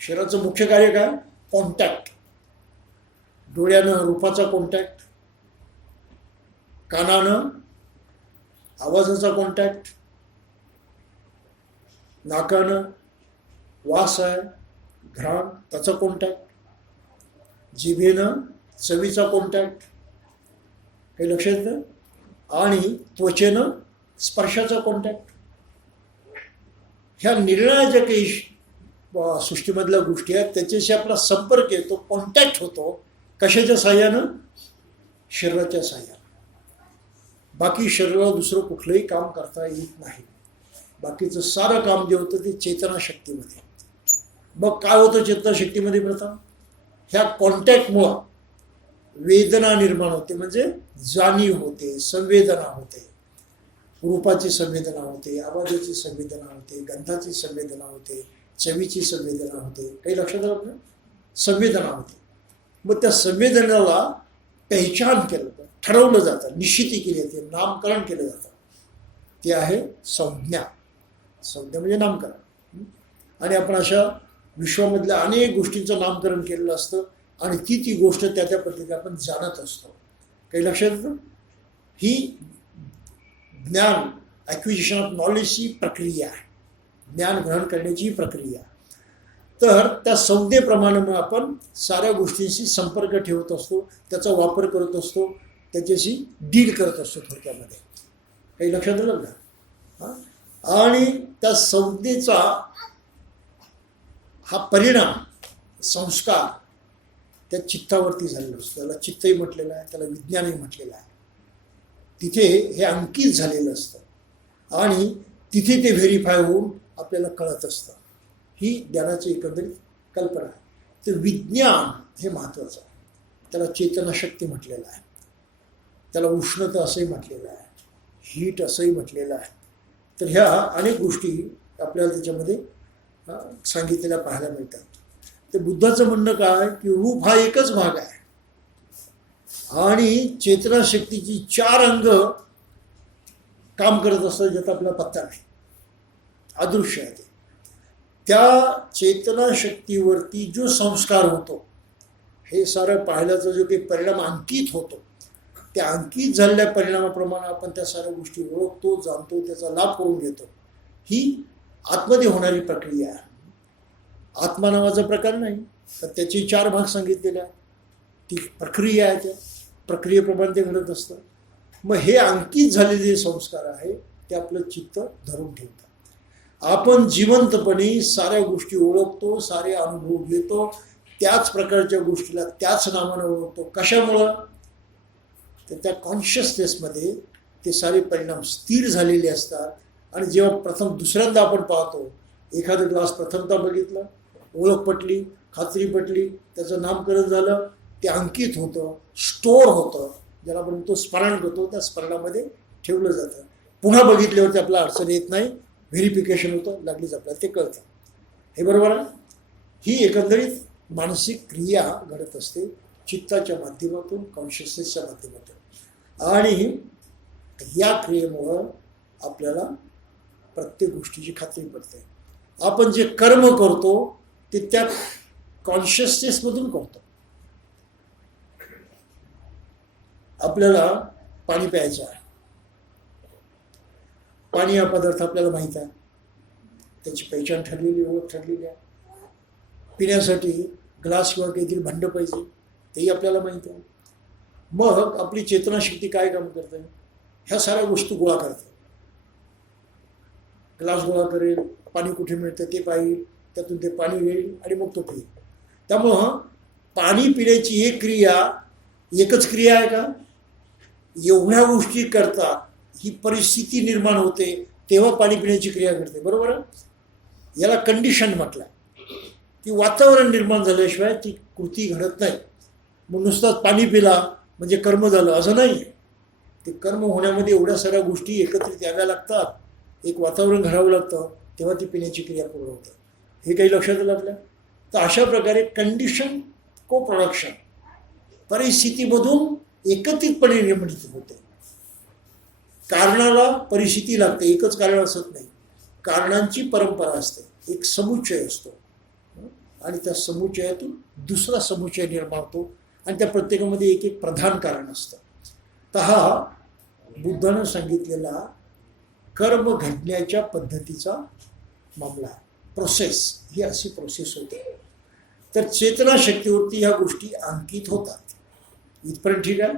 शरीराचं मुख्य कार्य काय? कॉन्टॅक्ट. डोळ्यानं रूपाचा कॉन्टॅक्ट, कानानं आवाजाचा कॉन्टॅक्ट, नाकानं वास आहे, घ्राण त्याचा कॉन्टॅक्ट, जिभेनं चवीचा कॉन्टॅक्ट, काही लक्षात येतं, आणि त्वचेनं स्पर्शाचा कॉन्टॅक्ट. ह्या निर्णया ज्या काही सृष्टीमधल्या गोष्टी आहेत त्याच्याशी आपला संपर्क येतो, कॉन्टॅक्ट होतो. कशाच्या साह्यानं? शरीराच्या साह्यानं. बाकी शरीराला दुसरं कुठलंही काम करता येत नाही. बाकीचं सारं काम जे होतं ते चेतनाशक्तीमध्ये. मग काय होतं चेतनाशक्तीमध्ये? प्रथम ह्या कॉन्टॅक्टमुळं वेदना निर्माण होते, म्हणजे जाणीव होते, संवेदना होते. रूपाची संवेदना होते, आवाजाची संवेदना होते, गंधाची संवेदना होते, चवीची संवेदना होते. काही लक्षात आलं आपलं? संवेदना होते. मग त्या संवेदनेला पहिचान केलं जातं, ठरवलं जातं, निश्चिती केली जाते, नामकरण केलं जातं. ते आहे संज्ञा. संज्ञा म्हणजे नामकरण. आणि आपण अशा विश्वामधल्या अनेक गोष्टींचं नामकरण केलेलं असतं आणि ती गोष्ट त्या त्या पद्धतीने आपण जाणत असतो. काही लक्षात येतं? ही ज्ञान, ॲक्विजिशन ऑफ नॉलेजची प्रक्रिया आहे, ज्ञान ग्रहण करण्याची प्रक्रिया. तर त्या संज्ञेप्रमाणे मग आपण साऱ्या गोष्टींशी संपर्क ठेवत असतो, त्याचा वापर करत असतो, त्याच्याशी डील करत असतो थोडक्यामध्ये. काही लक्षात आलं का? आणि त्या संज्ञेचा हा परिणाम, संस्कार त्या चित्तावरती झालेला असतो. त्याला चित्तही म्हटलेलं आहे, त्याला विज्ञानही म्हटलेलं आहे. तिथे हे अंकित झालेलं असतं आणि तिथे ते व्हेरीफाय होऊन आपल्याला कळत असतं. ही ज्ञानाची एकंदरीत कल्पना आहे. तर विज्ञान हे महत्त्वाचं आहे. त्याला चेतनाशक्ती म्हटलेलं आहे, त्याला उष्णता असंही म्हटलेलं आहे, हीट असंही म्हटलेलं आहे. तर ह्या अनेक गोष्टी आपल्याला त्याच्यामध्ये सांगितलेल्या पाहायला मिळतात. तर बुद्धाचं म्हणणं काय की रूप हा एकच भाग आहे आणि चेतनाशक्तीची 4 अंग काम करत असतात, ज्याचा आपला पत्ता नाही, अदृश्य आहे ते. त्या चेतनाशक्तीवरती जो संस्कार होतो, हे सारं पाहिल्याचा जो काही परिणाम अंकित होतो, त्या अंकित झालेल्या परिणामाप्रमाणे आपण त्या साऱ्या गोष्टी ओळखतो, जाणतो, त्याचा लाभ करून घेतो. ही आतमध्ये होणारी प्रक्रिया आहे. आत्मा नावाचा प्रकार नाही, तर त्याचे 4 भाग सांगितलेले आहेत. ती प्रक्रिया आहे, त्या प्रक्रियेप्रमाणे ते घडत असतं. मग हे अंकित झालेले संस्कार आहे ते आपलं चित्त धरून ठेवतात. आपण जिवंतपणे साऱ्या गोष्टी ओळखतो, सारे अनुभव घेतो, त्याच प्रकारच्या गोष्टीला त्याच नावानं ओळखतो. कशामुळं? तर त्या कॉन्शियसनेसमध्ये ते सारे परिणाम स्थिर झालेले असतात. आणि जेव्हा प्रथम दुसऱ्यांदा आपण पाहतो, एखादं ग्लास प्रथमता बघितलं, ओळख पटली, खात्री पटली, त्याचं नामकरण झालं, ते अंकित होतं, स्टोअर होतं, ज्याला आपण तो स्मरण करतो, त्या स्मरणामध्ये ठेवलं जातं. पुन्हा बघितल्यावरती आपल्याला अडचण येत नाही, व्हेरिफिकेशन होतं, लागलीच आपल्याला ते कळतं. हे बरोबर आहे? ही एकंदरीत मानसिक क्रिया घडत असते चित्ताच्या माध्यमातून, कॉन्शियसनेसच्या माध्यमातून. आणि या क्रियेमुळं आपल्याला प्रत्येक गोष्टीची खात्री पडते. आपण जे कर्म करतो ते त्या कॉन्शियसनेसमधून करतो. आपल्याला पाणी प्यायचं आहे, पाणी हा पदार्थ आपल्याला माहीत आहे, त्याची पहिचान ठरलेली, ओळख ठरलेली आहे. पिण्यासाठी ग्लास किंवा काहीतरी भांडं पाहिजे, तेही आपल्याला माहीत आहे. मग आपली चेतनाशक्ती काय काम करते? ह्या साऱ्या गोष्टी गोळा करते. ग्लास गोळा करेल, पाणी कुठे मिळतं ते पाहिल, त्यातून ते पाणी घेईल आणि मग तो पिईल. त्यामुळं पाणी पिण्याची एक क्रिया एकच क्रिया आहे का? एवढ्या गोष्टी करतात, ही परिस्थिती निर्माण होते तेव्हा पाणी पिण्याची क्रिया घडते, बरोबर आहे? याला कंडिशन म्हटलं, की वातावरण निर्माण झाल्याशिवाय ती कृती घडत नाही. मग नुसताच पाणी पिला म्हणजे कर्म झालं असं नाही. ते कर्म होण्यामध्ये एवढ्या साऱ्या गोष्टी एकत्रित याव्या लागतात, एक वातावरण घडावं लागतं, तेव्हा ती पिण्याची क्रिया पूर्ण होतं. हे काही लक्षात आलं आपल्या? तर अशा प्रकारे कंडिशन को प्रोडक्शन परिस्थितीमधून एकत्रितपणे निर्मित होते. कारणाला परिस्थिती लागते, एकच कारण असत नाही. कारणांची परंपरा असते, एक समुच्चय असतो आणि त्या समुच्चयातून दुसरा समुच्चय निर्माण होतो आणि त्या प्रत्येकामध्ये एक एक प्रधान कारण असतं. तर हा बुद्धानं सांगितलेला कर्म घडण्याच्या पद्धतीचा मामला आहे. प्रोसेस ही अशी प्रोसेस होते. तर चेतनाशक्तीवरती ह्या गोष्टी अंकित होतात. इथपर्यंत ठीक आहे?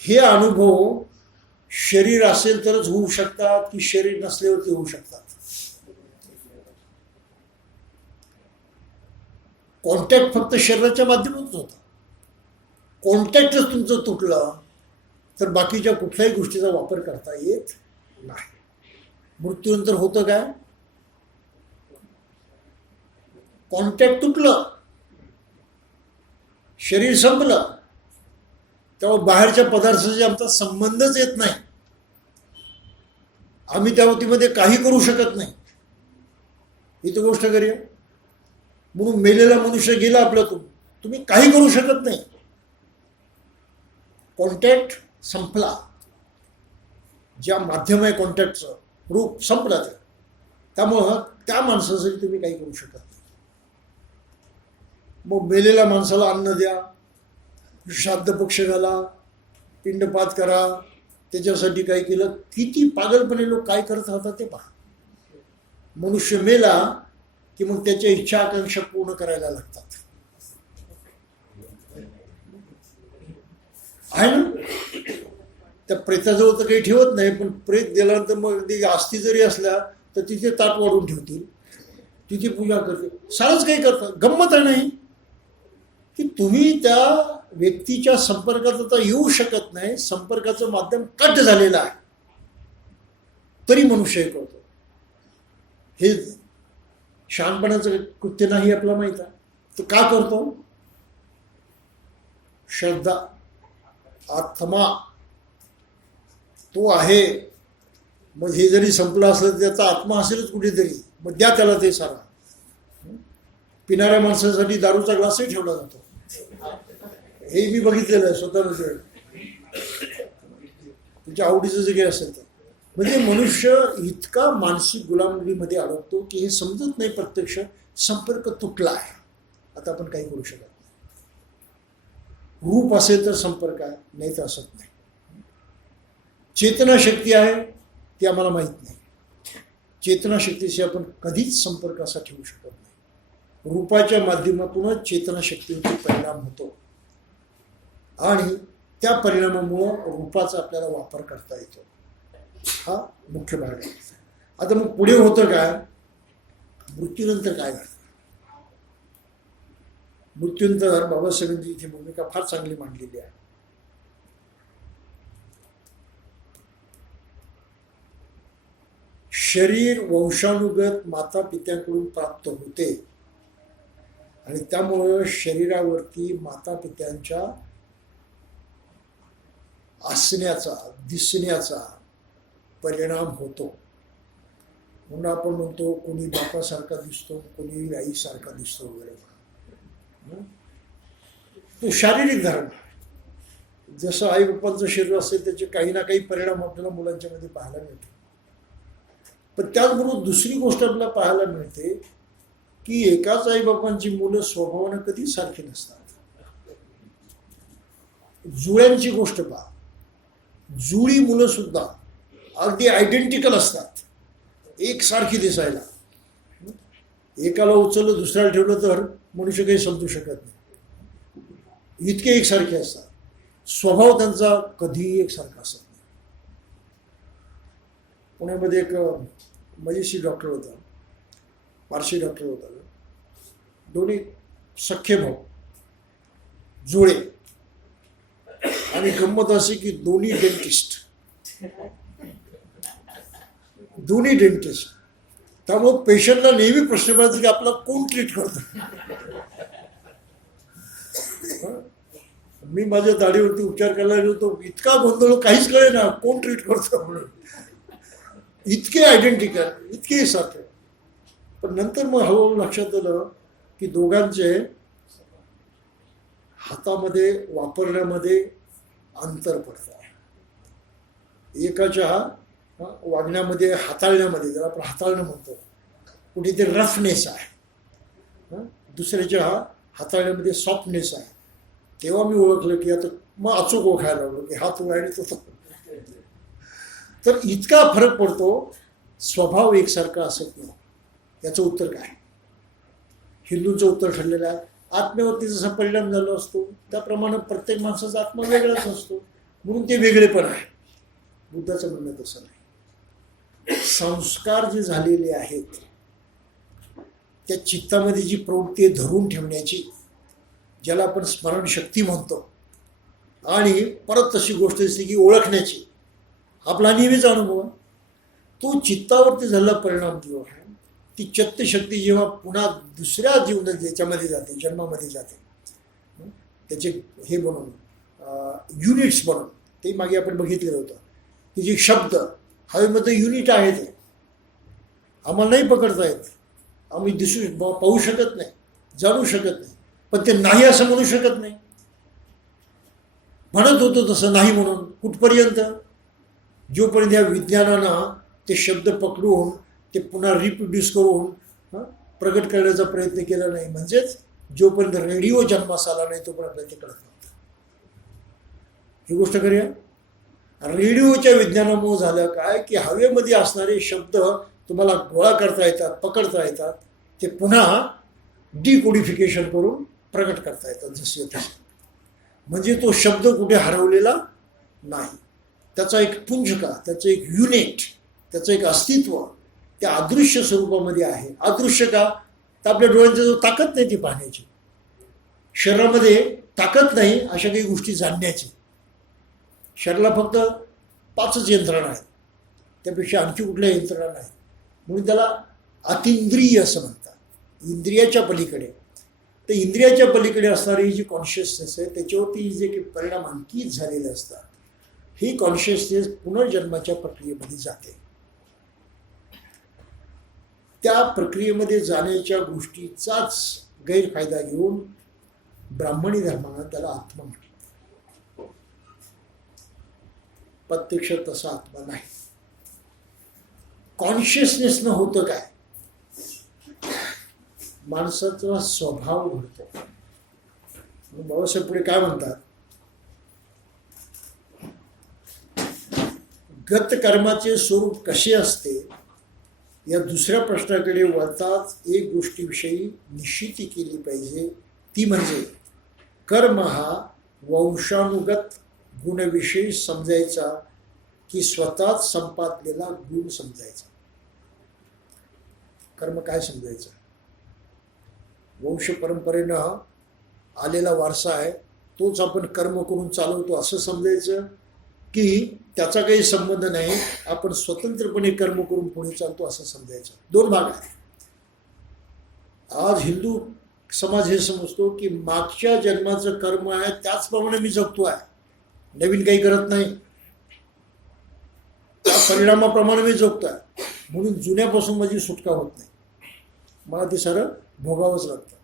हे अनुभव शरीर असेल तरच होऊ शकतात की शरीर नसल्यावरती होऊ शकतात? कॉन्टॅक्ट फक्त शरीराच्या माध्यमातून होता. कॉन्टॅक्टच तुमचं तुटलं तर बाकीच्या कुठल्याही गोष्टीचा वापर करता येत नाही. मृत्यूनंतर होतं काय? कॉन्टॅक्ट तुटलं, शरीर संपलं, तेव्हा बाहेरच्या पदार्थाशी आमचा संबंधच येत नाही. आम्ही त्या बाबतीमध्ये काही करू शकत नाही. ही तर गोष्ट करूया. म्हणून मेलेला मनुष्य गेला आपल्यातून, तुम्ही काही करू शकत नाही. कॉन्टॅक्ट संपला, ज्या माध्यम आहे कॉन्टॅक्टचं रूप संपलं. ते त्यामुळं त्या माणसासाठी तुम्ही काही करू शकत नाही. मग मेलेल्या माणसाला अन्न द्या, श्राद्ध पक्ष घाला, पिंडपात करा, त्याच्यासाठी काय केलं? किती पागलपणे लोक काय करत राहतात ते पहा. मनुष्य मेला की मग त्याच्या इच्छा आकांक्षा पूर्ण करायला लागतात. आहे ना? त्या प्रेताजवळ तर काही ठेवत नाही, पण प्रेत गेल्यानंतर मग ती अस्थी जरी असल्या तर तिथे ताट वाढून ठेवतील, तिथे पूजा करतील, सारंच काही करतात. गंमत आहे नाही की तुम्ही त्या व्यक्तीच्या संपर्कात आता येऊ शकत नाही, संपर्काचं माध्यम कट झालेलं आहे, तरी मनुष्य हे करतो. हे शहाणपणाचं कृत्य नाही, आपल्याला माहित आहे. तर का करतो? श्रद्धा, आत्मा तो आहे. मग हे जरी संपलं असलं तर त्याचा आत्मा असेलच कुठेतरी, मग द्या त्याला ते सारा. पिणाऱ्या माणसासाठी दारूचा ग्लासही ठेवला जातो, हे मी बघितलेलं आहे स्वतः. तुमच्या आवडीचं जे काही असेल तर. म्हणजे मनुष्य इतका मानसिक गुलामगिरीमध्ये अडकतो की हे समजत नाही प्रत्यक्ष संपर्क तुटला आहे, आता आपण काही करू शकत नाही. रूप असेल तर संपर्क आहे, नाही तर असत नाही. चेतनाशक्ती आहे ती आम्हाला माहीत नाही. चेतनाशक्तीशी आपण कधीच संपर्क असा ठेवू शकत नाही. रूपाच्या माध्यमातूनच चेतनाशक्तीवरती परिणाम होतो आणि त्या परिणामामुळं रूपाचा आपल्याला वापर करता येतो. हा मुख्य भाग आहे. आता मग पुढे होतं काय? मृत्यूनंतर काय घडतं? मृत्यूनंतर बाबासाहेबांची इथे भूमिका फार चांगली मांडलेली आहे. शरीर वंशानुगत माता पित्यांकडून प्राप्त होते आणि त्यामुळं शरीरावरती माता पित्यांच्या असण्याचा, दिसण्याचा परिणाम होतो. म्हणून आपण म्हणतो कोणी बापासारखा दिसतो, कोणी आईसारखा दिसतो वगैरे. तो शारीरिक धारणा. जसं आई बापांचं शरीर असेल त्याचे काही ना काही परिणाम आपल्याला मुलांच्या मध्ये पाहायला मिळतो. पण त्याचबरोबर दुसरी गोष्ट आपल्याला पाहायला मिळते की एकाच आई बापांची मुलं स्वभावानं कधी सारखी नसतात. जुळ्यांची गोष्ट पहा, जुळी मुलं सुद्धा अगदी आयडेंटिकल असतात, एकसारखी दिसायला. एकाला उचललं दुसऱ्याला ठेवलं तर मनुष्य काही समजू शकत नाही, इतके एकसारखे असतात. स्वभाव त्यांचा कधीही एकसारखा असत नाही. पुण्यामध्ये एक मजेशीर डॉक्टर होता, पारशी डॉक्टर होता. दोन्ही सख्खे भाऊ जुळे, आणि गंमत अशी की दोन्ही डेंटिस्ट. त्यामुळे पेशंटला नेहमी प्रश्न पडायचा की आपला कोण ट्रीट करतो. मी माझ्या दाढीवरती उपचार करायला गेलो तो इतका गोंधळ, काहीच कळे ना कोण ट्रीट करतो म्हणून. इतके आयडेंटिकल, इतके सारखे. पण नंतर मग हळूहळू लक्षात आलं की दोघांचे हातामध्ये वापरण्यामध्ये अंतर पडतं. एकाच्या वागण्यामध्ये, हाताळण्यामध्ये, जर आपण हाताळणं म्हणतो, कुठेतरी रफनेस आहे, दुसऱ्याच्या हाताळण्यामध्ये सॉफ्टनेस आहे. तेव्हा मी ओळखलं की आता मग अचूक ओळखायला लागलो की हात आणि तो. तर इतका फरक पडतो, स्वभाव एकसारखा असत नाही. याचं उत्तर काय? हिंदूंचं उत्तर ठरलेलं आहे, आत्म्यावरती जसा परिणाम झाला असतो त्याप्रमाणे प्रत्येक माणसाचा आत्मा वेगळाच असतो, म्हणून ते वेगळेपण आहे. बुद्धाचं म्हणणं तसं नाही. संस्कार जे झालेले आहेत त्या चित्तामध्ये जी प्रवृत्ती धरून ठेवण्याची, ज्याला आपण स्मरणशक्ती म्हणतो, आणि परत तशी गोष्ट असते की ओळखण्याची, आपला नेहमीचा अनुभव, तो चित्तावरती झालेला परिणाम जो आहे, ती चित्तशक्ती जेव्हा पुन्हा दुसऱ्या जीवनात याच्यामध्ये जाते, जन्मामध्ये जाते, त्याचे हे बनवून युनिट्स बनवून, ते मागे आपण बघितलेलं होतं की जे शब्द हवेमध्ये युनिट आहे ते आम्हाला नाही पकडता येत, आम्ही पाहू शकत नाही, जाणू शकत नाही, पण ते नाही असं म्हणू शकत नाही. म्हणत होतो तसं नाही म्हणून कुठपर्यंत, जोपर्यंत या विज्ञानानं ते शब्द पकडून ते पुन्हा रिप्रोड्यूस करून प्रगट करण्याचा प्रयत्न केला नाही. म्हणजेच जोपर्यंत रेडिओ जन्मास आला नाही तोपर्यंत ते कळत नव्हतं. ही गोष्ट करूया. रेडिओच्या विज्ञानामुळे झालं काय की हवेमध्ये असणारे शब्द तुम्हाला गोळा करता येतात, पकडता येतात, ते पुन्हा डिकोडिफिकेशन करून प्रगट करता येतात जसे तसे. म्हणजे तो शब्द कुठे हरवलेला नाही, त्याचा एक पुंजका, त्याचं एक युनिट, त्याचं एक अस्तित्व त्या अदृश्य स्वरूपामध्ये आहे. अदृश्य का? तर आपल्या डोळ्यांचा जो ताकद नाही ती पाहण्याची, शरीरामध्ये ताकद नाही अशा काही गोष्टी जाणण्याची. शरीराला फक्त 5च यंत्रणा आहेत, त्यापेक्षा आणखी कुठल्या यंत्रणा नाही, म्हणून त्याला अतिंद्रिय असं म्हणतात. इंद्रियाच्या पलीकडे, तर इंद्रियाच्या पलीकडे असणारी जी कॉन्शियसनेस आहे त्याच्यावरती जे काही परिणाम आणखीच झालेले असतात, ही कॉन्शियसनेस पुनर्जन्माच्या प्रक्रियेमध्ये जाते. त्या प्रक्रियेमध्ये जाण्याच्या गोष्टीचाच गैरफायदा घेऊन ब्राह्मणी धर्मानं त्याला आत्मा म्हटलं. प्रत्यक्ष तसा आत्मा नाही. कॉन्शियसनेसनं होतं काय? माणसाचा स्वभाव घडतो. बाबासाहेब पुढे काय म्हणतात? गत कर्माचे स्वरूप कसे असते या दुसऱ्या प्रश्नाकडे वळताच एक गोष्टीविषयी निश्चिती केली पाहिजे, ती म्हणजे कर्म हा वंशानुगत गुणविषयी समजायचा की स्वतःच संपादलेला गुण समजायचा. कर्म काय समजायचं? वंश परंपरेनं आलेला वारसा आहे, तोच आपण कर्म करून चालवतो असं समजायचं, की त्याचा काही संबंध नाही, आपण स्वतंत्रपणे कर्म करून पुढे चालतो असं समजायचं. 2 भाग आहेत. आज हिंदू समाज हे समजतो की मागच्या जन्माचं कर्म आहे त्याचप्रमाणे मी जगतो आहे, नवीन काही करत नाही, त्या परिणामाप्रमाणे मी जगतो आहे, म्हणून जुन्यापासून माझी सुटका होत नाही, मला ते सारं भोगावंच लागतं.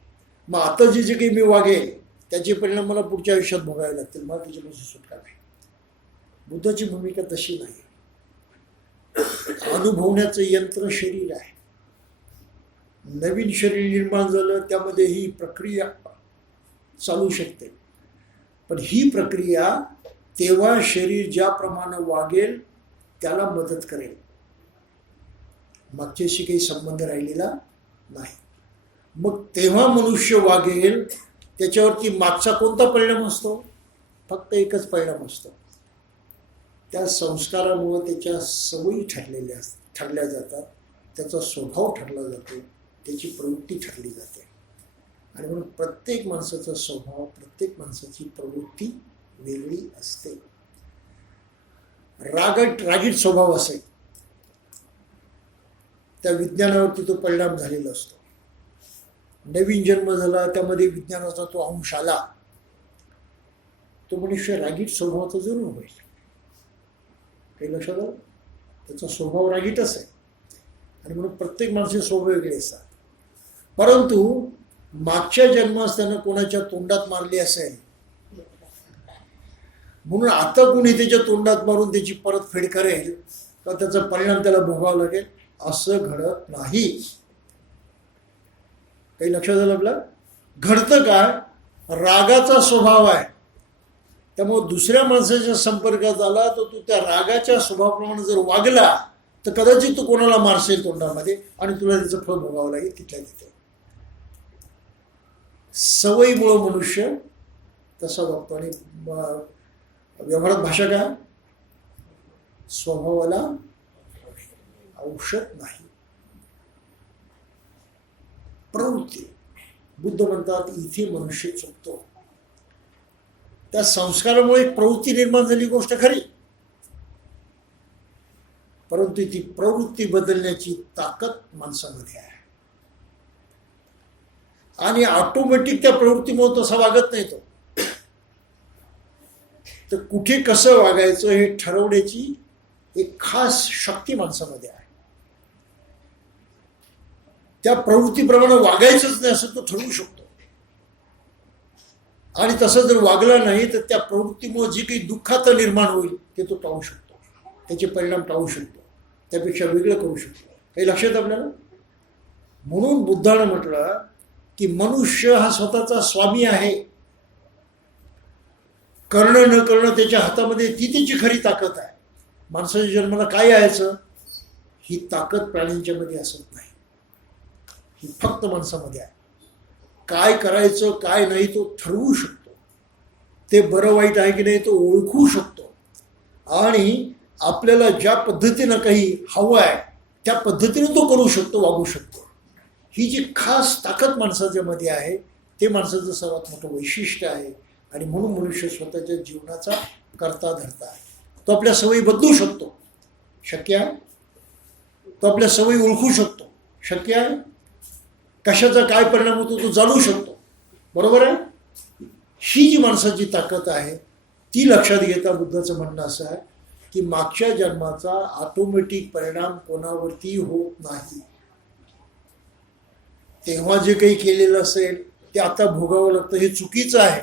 मग आता जे काही मी वागेल त्याचे परिणाम मला पुढच्या आयुष्यात भोगावे लागतील, मला त्याच्यापासून सुटका नाही. बुद्धाची भूमिका तशी नाही. अनुभवण्याचं यंत्र शरीर आहे. नवीन शरीर निर्माण झालं त्यामध्ये ही प्रक्रिया चालू शकते, पण ही प्रक्रिया तेव्हा शरीर ज्याप्रमाणे वागेल त्याला मदत करेल, मागच्याशी काही संबंध राहिलेला नाही. मग तेव्हा मनुष्य वागेल त्याच्यावरती मागचा कोणता परिणाम असतो? फक्त एकच परिणाम असतो, त्या संस्कारामुळे त्याच्या सवयी ठरल्या जातात, त्याचा स्वभाव ठरला जातो, त्याची प्रवृत्ती ठरली जाते. आणि म्हणून प्रत्येक माणसाचा स्वभाव, प्रत्येक माणसाची प्रवृत्ती वेगळी असते. रागीट स्वभाव असेल, त्या विज्ञानावरती तो परिणाम झालेला असतो. नवीन जन्म झाला, त्यामध्ये विज्ञानाचा तो अंश आला, तो मनुष्य रागीट स्वभावाचा जरूर होईल. काही लक्षात आलं? त्याचा स्वभाव रागीटच आहे. आणि म्हणून प्रत्येक माणसाचे स्वभाव वेगळे असतात. परंतु मागच्या जन्मास त्यानं कोणाच्या तोंडात मारली असेल, म्हणून आता कुणी त्याच्या तोंडात मारून त्याची परतफेड करेल तर त्याचा परिणाम त्याला भोगावा लागेल, असं घडत नाही. काही लक्षात आलं आपलं? घडतं काय? रागाचा स्वभाव आहे, त्यामुळे दुसऱ्या माणसाच्या संपर्कात आला तर तो त्या रागाच्या स्वभावाप्रमाणे जर वागला तर कदाचित तो कोणाला मारसेल तोंडामध्ये आणि तुला त्याचं फळ भोगावं लागेल तिथल्या तिथे. सवयीमुळं मनुष्य तसा वागतो. आणि व्यवहारात भाषा काय? स्वभावाला औषध नाही, प्रवृत्ती. बुद्ध म्हणतात इथे मनुष्य चुकतो. त्या संस्कारामुळे प्रवृत्ती निर्माण झाली गोष्ट खरी, परंतु ती प्रवृत्ती बदलण्याची ताकद माणसामध्ये आहे. आणि ऑटोमॅटिक त्या प्रवृत्तीमुळे तसा वागत नाही तो. तर कुठे कसं वागायचं हे ठरवण्याची एक खास शक्ती माणसामध्ये आहे. त्या प्रवृत्तीप्रमाणे वागायचंच नाही असं तो ठरवू शकतो. आणि तसं जर वागला नाही तर त्या प्रवृत्तीमुळे जे काही दुःखाचं निर्माण होईल ते तो टाळू शकतो, त्याचे परिणाम टाळू शकतो, त्यापेक्षा वेगळं करू शकतो. काही लक्षात आपल्याला? म्हणून बुद्धानं म्हटलं की मनुष्य हा स्वतःचा स्वामी आहे. करणं न करणं त्याच्या हातामध्ये, ती त्याची खरी ताकद आहे. माणसाच्या जन्माला काय यायचं, ही ताकद प्राण्यांच्या मध्ये असत नाही, ही फक्त माणसामध्ये आहे. काय करायचं काय नाही तो ठरवू शकतो, ते बरं वाईट आहे की नाही तो ओळखू शकतो, आणि आपल्याला ज्या पद्धतीनं काही हवं आहे त्या पद्धतीने तो करू शकतो, वागू शकतो. ही जी खास ताकद माणसाच्या मध्ये आहे ते माणसाचं सर्वात मोठं वैशिष्ट्य आहे. आणि म्हणून मनुष्य स्वतःच्या जीवनाचा करता धरता आहे. तो आपल्या सवयी बदलू शकतो, शक्य आहे. तो आपल्या सवयी ओळखू शकतो, शक्य आहे. कशाचा काय परिणाम होतो तो जाणू शकतो, बरोबर आहे. ही जी माणसाची ताकद आहे ती लक्षात घेता बुद्धाचं म्हणणं असं आहे की मागच्या जन्माचा ऑटोमॅटिक परिणाम कोणावरती होत नाही. तेव्हा जे काही केलेलं असेल ते आता भोगावं लागतं, हे चुकीचं आहे.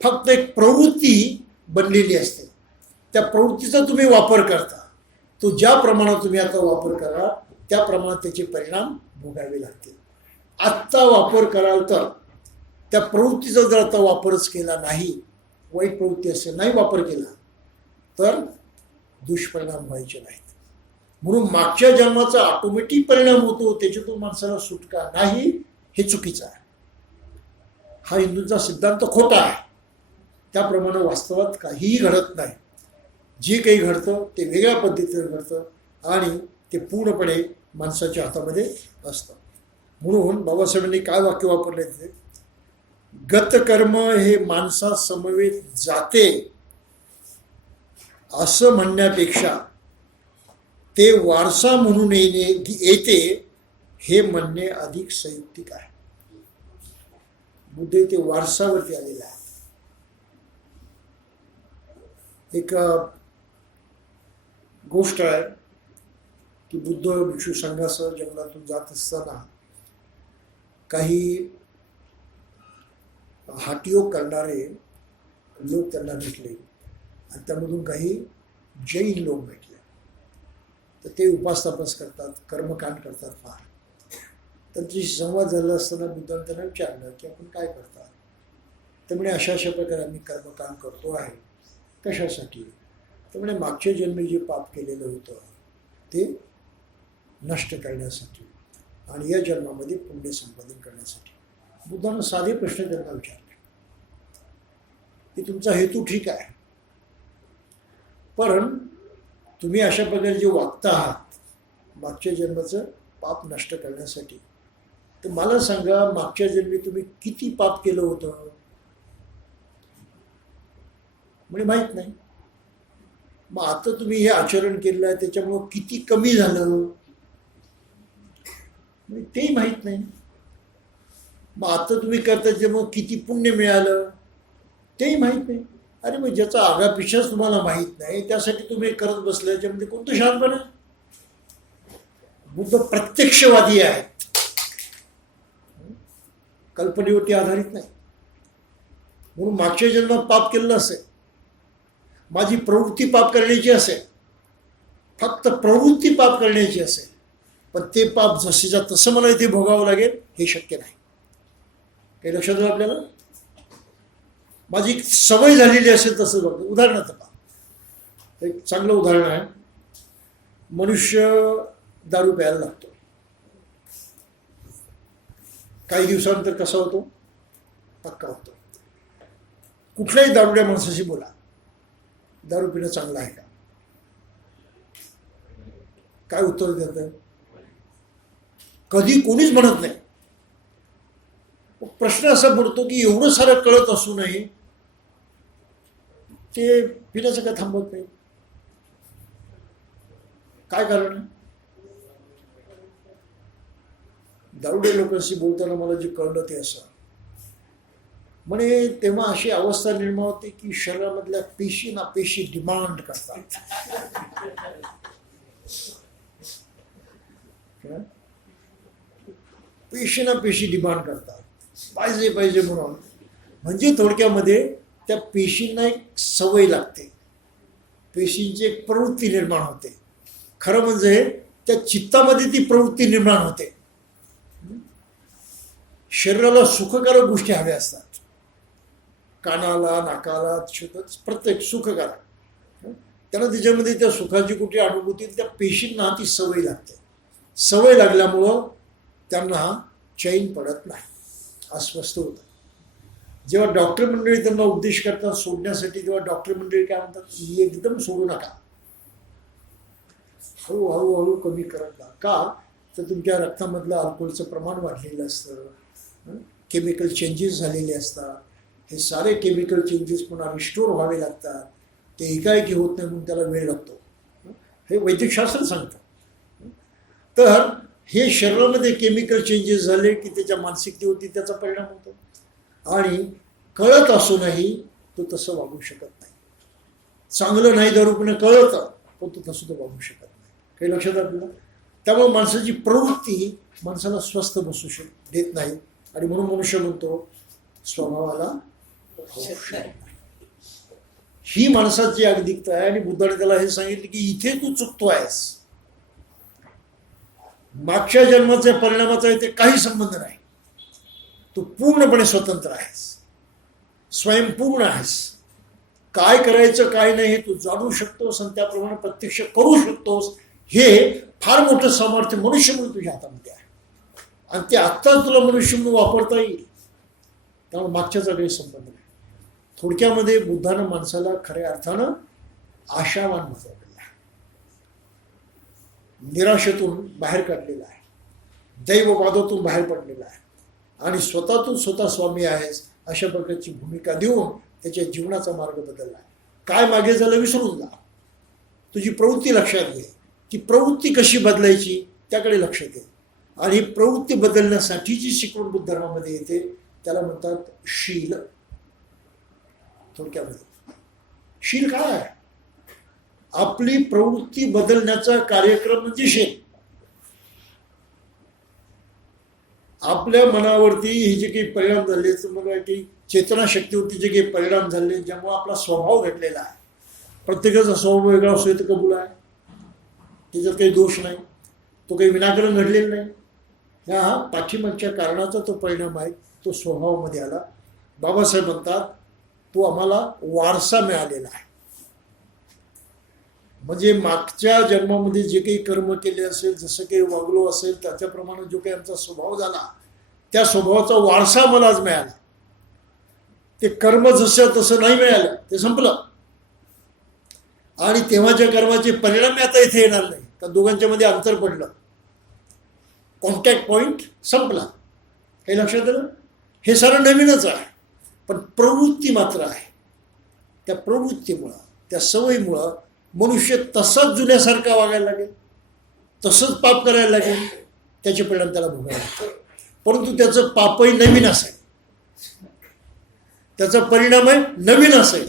फक्त एक प्रवृत्ती बनलेली असते, त्या प्रवृत्तीचा तुम्ही वापर करता, तो ज्या प्रमाणात तुम्ही आता वापर करा त्या प्रमाणात त्याचे परिणाम भोगावे लागतील. आत्ता वापर कराल तर, त्या प्रवृत्तीचा जर आता वापरच केला नाही, वाईट प्रवृत्ती असेल, नाही वापर केला तर दुष्परिणाम व्हायचे नाहीत. म्हणून मागच्या जन्माचा ऑटोमॅटिक परिणाम होतो, त्याच्यातून माणसाला सुटका नाही, हे चुकीचं आहे. हा हिंदूंचा सिद्धांत खोटा आहे. त्याप्रमाणे वास्तवात काहीही घडत नाही. जे काही घडतं ते वेगळ्या पद्धतीने घडतं आणि ते पूर्णपणे माणसाच्या हातामध्ये असतं. म्हणून बाबासाहेबांनी काय वाक्य वापरले ते, गतकर्म हे माणसा समवेत जाते असं म्हणण्यापेक्षा ते वारसा म्हणून येते हे म्हणणे अधिक संयुक्तिक आहे. बुद्ध ते वारसावरती आलेला आहे. एक गोष्ट आहे की बुद्ध भिक्षू संघासह जंगलातून जात असताना काही हाटयोग करणारे लोक त्यांना भेटले आणि त्यामधून काही जैन लोक भेटले. तर ते उपास तापास करतात, कर्मकांड करतात फार. त्यांच्याशी संवाद झाला असताना बुद्धांनी त्यांना विचारलं की आपण काय करतात. ते म्हणे अशा अशा प्रकारे आम्ही कर्मकांड करतो आहे. कशासाठी? तर म्हणे मागच्या जन्मी जे पाप केलेलं होतं ते नष्ट करण्यासाठी आणि या जन्मामध्ये पुण्य संपादन करण्यासाठी. बुद्धानं साधे प्रश्न त्यांना विचारले की तुमचा हेतू ठीक आहे, पण तुम्ही अशा प्रकारे जे वागता आहात मागच्या जन्माचं पाप नष्ट करण्यासाठी, तर मला सांगा, मागच्या जन्मी तुम्ही किती पाप केलं होतं? म्हणजे माहीत नाही. मग आता तुम्ही हे आचरण केलं आहे त्याच्यामुळं किती कमी झालं म्हणजे तेही माहीत नाही. मग आता तुम्ही करता त्याच्यामुळं किती पुण्य मिळालं तेही माहीत नाही. अरे मग ज्याचा आगापिछाच तुम्हाला माहीत नाही त्यासाठी तुम्ही करत बसले, त्याच्यामध्ये कोणतं शहाणपण आहे? बुद्ध प्रत्यक्षवादी आहेत, कल्पनेवरती आधारित नाही. म्हणून मागच्या जन्मात पाप केलेलं असेल, माझी प्रवृत्ती पाप करण्याची असेल, फक्त प्रवृत्ती पाप करण्याची असेल, पण ते पाप जसेच्या तसं मला इथे भोगावं लागेल हे शक्य नाही. काही लक्षात आलं आपल्याला? माझी सवय झालेली असेल तसं बघतो. उदाहरणार्थ पहा, एक चांगलं उदाहरण आहे. मनुष्य दारू प्यायला लागतो, काही दिवसानंतर कसा होतो? पक्का होतो. कुठल्याही दारुड्या माणसाशी बोला, दारू पिणं चांगलं आहे का? काय उत्तर देतं? कधी कोणीच म्हणत नाही. प्रश्न असा पडतो की एवढं सारं कळत असूनही ते पिण्याचं काय थांबवत नाही? काय कारण आहे? दारुडे लोकांशी बोलताना मला जे कळलं ते असं म्हणे, तेव्हा अशी अवस्था निर्माण होते की शरीरामधल्या पेशी ना पेशी डिमांड करतात. पेशी ना पेशी डिमांड करतात, पाहिजे पाहिजे म्हणून. म्हणजे थोडक्यामध्ये त्या पेशींना एक सवय लागते, पेशींची एक प्रवृत्ती निर्माण होते. खरं म्हणजे त्या चित्तामध्ये ती प्रवृत्ती निर्माण होते. शरीराला सुखकारक गोष्टी हव्या असतात, कानाला, नाकाला, प्रत्येक सुखकारक. त्यांना त्याच्यामध्ये त्या सुखाची कुठे अनुभूती, त्या पेशींना ती सवय लागते. सवय लागल्यामुळं त्यांना चैन पडत नाही, अस्वस्थ होतं. जेव्हा डॉक्टर मंडळी त्यांना उपदेश करतात सोडण्यासाठी, तेव्हा डॉक्टर मंडळी काय म्हणतात? एकदम सोडू नका, हळूहळू हळू कमी करत जा. का? तर तुमच्या रक्तामधलं अल्कोहोलचं प्रमाण वाढलेलं असतं, केमिकल चेंजेस झालेले असतात. हे सारे केमिकल चेंजेस पुन्हा रिस्टोर व्हावे लागतात. ते एकाएकी होत नाही, म्हणून त्याला वेळ लागतो. हे वैद्यकशास्त्र सांगतं. तर हे शरीरामध्ये केमिकल चेंजेस झाले की त्याच्या मानसिकतेवरती त्याचा परिणाम होतो. आणि कळत असूनही तो तसं वागू शकत नाही. चांगलं नाही दारू पिणं कळतं, पण तो तसं तो वागू शकत नाही. काही लक्षात आपल्याला? त्यामुळे माणसाची प्रवृत्ती माणसाला स्वस्थ बसू देत नाही. आणि म्हणून मनुष्य म्हणतो स्वभावाला ही माणसाची अगतिकता आहे. आणि बुद्धाने त्याला हे सांगितलं की इथे तू चुकतो आहेस, मागच्या जन्माच्या परिणामाचा इथे काही संबंध नाही. तू पूर्णपणे स्वतंत्र आहेस, स्वयंपूर्ण आहेस. काय करायचं काय नाही हे तू जाणू शकतोस आणि त्याप्रमाणे प्रत्यक्ष करू शकतोस. हे फार मोठं सामर्थ्य मनुष्य म्हणून तुझ्या हातामध्ये आहे, आणि ते आत्ताच तुला मनुष्य म्हणून वापरता येईल. त्यामुळे मागच्याचा काही संबंध नाही. थोडक्यामध्ये बुद्धानं माणसाला खऱ्या अर्थानं आशावान बनवलेलं आहे, निराशेतून बाहेर काढलेला आहे, दैववादातून बाहेर पडलेला आहे, आणि स्वतःतून स्वतः स्वामी आहेस अशा प्रकारची भूमिका देऊन त्याच्या जीवनाचा मार्ग बदलला आहे. काय मागे झालं विसरून जा, तुझी प्रवृत्ती लक्षात घे. ती प्रवृत्ती कशी बदलायची त्याकडे लक्ष दे. आणि ही प्रवृत्ती बदलण्यासाठी जी शिकवण बुद्ध धर्मामध्ये येते त्याला म्हणतात शील. थोडक्यामध्ये शील काय आहे? आपली प्रवृत्ती बदलण्याचा कार्यक्रम म्हणजे शील. आपल्या मनावरती हे जे काही परिणाम झाले, मग की चेतनाशक्तीवरती जे काही परिणाम झाले, ज्यामुळे आपला स्वभाव घडलेला आहे. प्रत्येकाचा स्वभाव वेगळा असतो, तर कबूल आहे, त्याच्यात काही दोष नाही, तो काही विनाकारण घडलेला नाही. ह्या पाठीमागच्या कारणाचा तो परिणाम आहे, तो स्वभावामध्ये आला. बाबासाहेब म्हणतात तो आम्हाला वारसा मिळालेला आहे. म्हणजे मागच्या जन्मामध्ये जे काही कर्म केले असेल, जसं काही वागलो असेल, त्याच्याप्रमाणे जो काही आमचा स्वभाव झाला, त्या स्वभावाचा वारसा मला आज मिळाला. ते कर्म जसं तसं नाही मिळालं, ते संपलं. आणि तेव्हाच्या कर्माचे परिणाम आता इथे येणार नाही, तर दोघांच्या मध्ये अंतर पडलं, कॉन्टॅक्ट पॉइंट संपला. काही लक्षात आलं? हे सारं नवीनच आहे, पण प्रवृत्ती मात्र आहे. त्या प्रवृत्तीमुळं, त्या सवयीमुळं मनुष्य तसाच जुन्यासारखा वागायला लागेल, तसंच पाप करायला लागेल, त्याचे परिणाम त्याला भोगायला लागतात. परंतु त्याचं पापही नवीन असेल, त्याचा परिणामही नवीन असेल.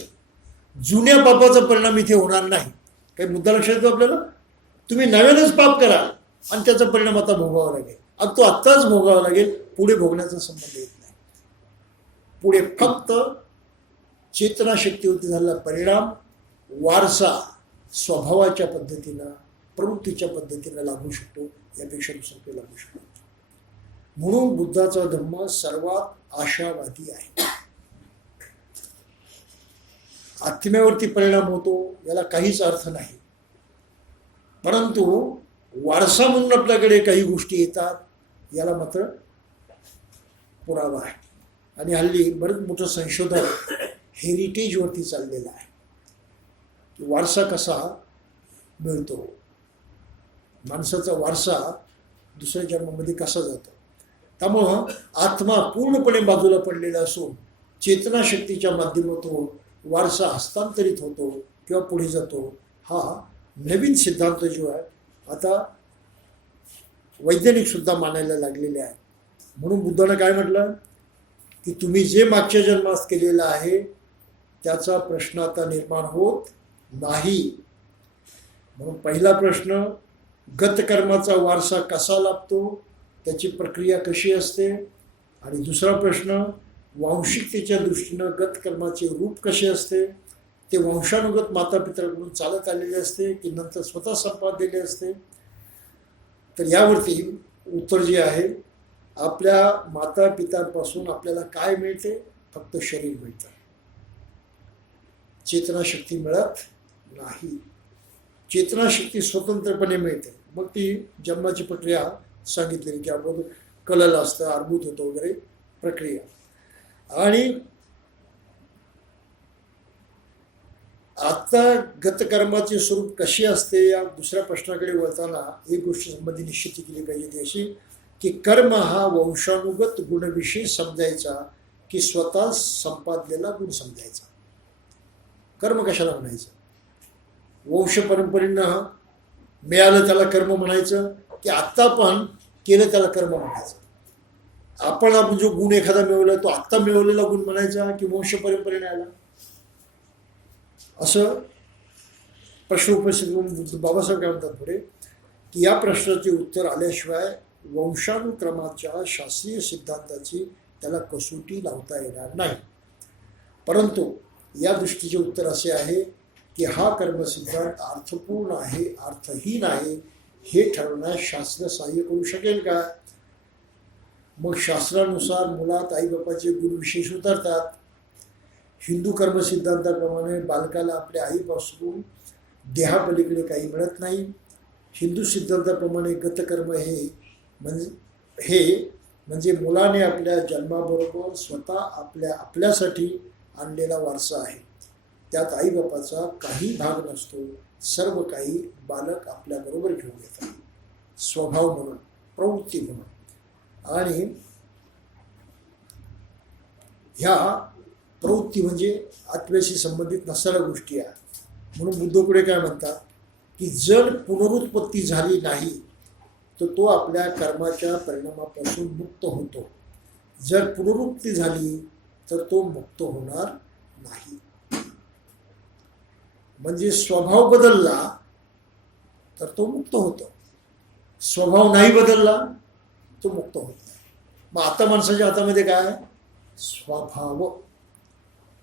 जुन्या पापाचा परिणाम इथे होणार नाही. काही मुद्दा लक्षात येतो आपल्याला? तुम्ही नव्यानंच पाप कराल आणि त्याचा परिणाम आता भोगावा लागेल, आणि तो आत्ताच भोगावा लागेल, पुढे भोगण्याचा संबंध येत नाही. पुढे फक्त चेतनाशक्तीवरती झालेला परिणाम वारसा स्वभावाच्या पद्धतीनं, प्रवृत्तीच्या पद्धतीनं लागू शकतो, यापेक्षा दुसरं काही लागू शकतो. म्हणून बुद्धाचा धर्म सर्वात आशावादी आहे. आत्म्यावरती परिणाम होतो याला काहीच अर्थ नाही, परंतु वारसा म्हणून आपल्याकडे काही गोष्टी येतात याला मात्र पुरावा आहे. आणि हल्ली बरंच मोठं संशोधन हेरिटेजवरती चाललेलं आहे की वारसा कसा मिळतो, माणसाचा वारसा दुसऱ्या जन्मामध्ये कसा जातो. त्यामुळं आत्मा पूर्णपणे बाजूला पडलेला असून चेतनाशक्तीच्या माध्यमातून वारसा हस्तांतरित होतो किंवा पुढे जातो, हा नवीन सिद्धांत जो आहे आता वैज्ञानिकसुद्धा मानायला लागलेले आहे. म्हणून बुद्धानं काय म्हटलं की तुम्ही जे मागच्या जन्मात केलेलं आहे त्याचा प्रश्न आता निर्माण होत नाही. म्हणून पहिला प्रश्न, गतकर्माचा वारसा कसा लाभतो, त्याची प्रक्रिया कशी असते. आणि दुसरा प्रश्न, वांशिकतेच्या दृष्टीनं गतकर्माचे रूप कसे असते, ते वंशानुगत मातापित्यांकडून चालत आलेले असते की नंतर स्वतः संपादलेले असते. तर यावरती उत्तर जे आहे, आपल्या मातापित्यांपासून आपल्याला काय मिळते, फक्त शरीर मिळतं, चेतनाशक्ती मिळत नाही. चेतनाशक्ती स्वतंत्रपणे मिळते. मग ती जन्माची प्रक्रिया सांगितलेली की आपण कलल असतं, अर्भूत होतं वगैरे प्रक्रिया. आणि आता गतकर्माचे स्वरूप कशी असते या दुसऱ्या प्रश्नाकडे वळताना एक गोष्ट संबंधी निश्चिती केली पाहिजे, ती अशी की कर्म हा वंशानुगत गुणविषयी समजायचा की स्वतः संपादलेला गुण समजायचा. कर्म कशाला म्हणायचं? वंश परंपरेनं मिळालं त्याला कर्म म्हणायचं की आत्ता पण केलं त्याला कर्म म्हणायचं? आपण जो गुण एखादा मिळवला तो आत्ता मिळवलेला गुण म्हणायचा की वंश परंपरेने आला? असं प्रश्न उपस्थित करून बाबासाहेब काय म्हणतात पुढे की या प्रश्नाचे उत्तर आल्याशिवाय वंशानुक्रमाच्या शास्त्रीय सिद्धांताची त्याला कसोटी लावता येणार नाही. परंतु या दृष्टीचे उत्तर असे आहे की हा कर्मसिद्धांत अर्थपूर्ण आहे, अर्थहीन आहे, हे ठरवण्यास शास्त्र सहाय्य करू शकेल का? मग शास्त्रानुसार मुलात आईबापाचे गुणविशेष उतरतात. हिंदू कर्मसिद्धांताप्रमाणे बालकाला आपल्या आईपासून देहापलीकडे काही मिळत नाही. हिंदू सिद्धांताप्रमाणे गतकर्म म्हणजे मुलाने आपल्या जन्माबरोबर स्वतः आपल्यासाठी आणलेला वारसा आहे. त्यात आईबापाचा काही भाग नसतो, सर्व काही बालक आपल्याबरोबर घेऊन येतात, स्वभाव म्हणून, प्रवृत्ती म्हणून. आणि ह्या प्रवृत्ती म्हणजे आत्म्याशी संबंधित नसणाऱ्या गोष्टी आहेत. म्हणून बुद्ध पुढे काय म्हणतात की जर पुनरुत्पत्ती झाली नाही तर तो आपल्या कर्माच्या परिणामापासून मुक्त होतो, जर पुनरुत्पत्ती झाली तर तो मुक्त होणार नाही. म्हणजे स्वभाव बदलला तर तो मुक्त होतो, स्वभाव नाही बदलला तो मुक्त होत नाही. मग आता माणसाच्या हातामध्ये काय आहे? स्वभाव.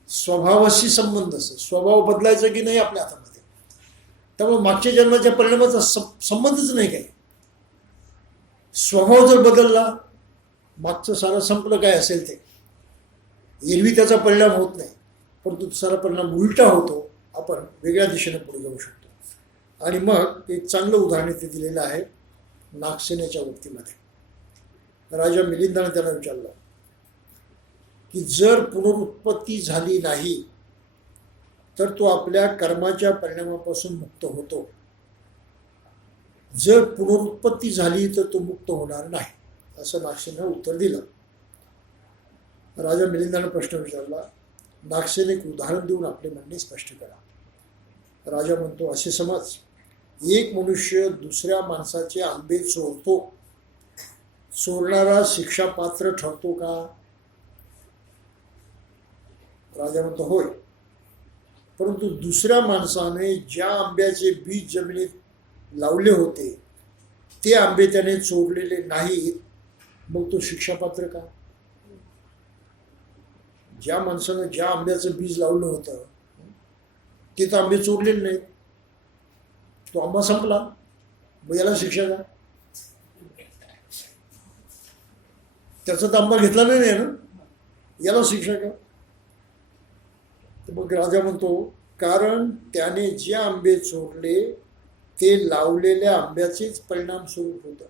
स्वभावाशी संबंध असतो, स्वभाव बदलायचा की नाही आपल्या हातामध्ये. त्यामुळे मागच्या जन्माच्या परिणामाचा संबंधच नाही काही. स्वभाव जर बदलला, मागचं सारं संपलं काय असेल ते, एरवी त्याचा परिणाम होत नाही, परंतु सारा परिणाम उलटा होतो. आपण वेगळ्या दिशेने पुढे जाऊ शकतो. आणि मग एक चांगलं उदाहरण इथे दिलेलं आहे नागसेनेच्या वक्तीमध्ये. राजा मिलिंदाने त्याला विचारलं की जर पुनरुत्पत्ती झाली नाही तर तो आपल्या कर्माच्या परिणामापासून मुक्त होतो, जर पुनरुत्पत्ती झाली तर तो मुक्त होणार नाही, असं नागसेनेनं उत्तर दिलं. राजा मिलिंदाने प्रश्न विचारला, नागसेन एक उदाहरण देऊन आपले म्हणणे स्पष्ट करा. राजा म्हणतो, असे समज एक मनुष्य दुसऱ्या माणसाचे आंबे चोरतो, चोरणारा शिक्षापात्र ठरतो का? राजा म्हणतो, होय. परंतु दुसऱ्या माणसाने ज्या आंब्याचे बीज जमिनीत लावले होते ते आंबे त्याने चोरलेले नाहीत, मग तो शिक्षापात्र का? ज्या माणसानं ज्या आंब्याचं बीज लावलं होतं ते तर आंबे चोरलेले नाहीत, तो आंबा संपला, मग याला शिक्षा का? त्याचा तर आंबा घेतला नाही ना, याला शिक्षा का? मग राजा म्हणतो, कारण त्याने जे आंबे चोरले ते लावलेल्या आंब्याचेच परिणाम स्वरूप होता.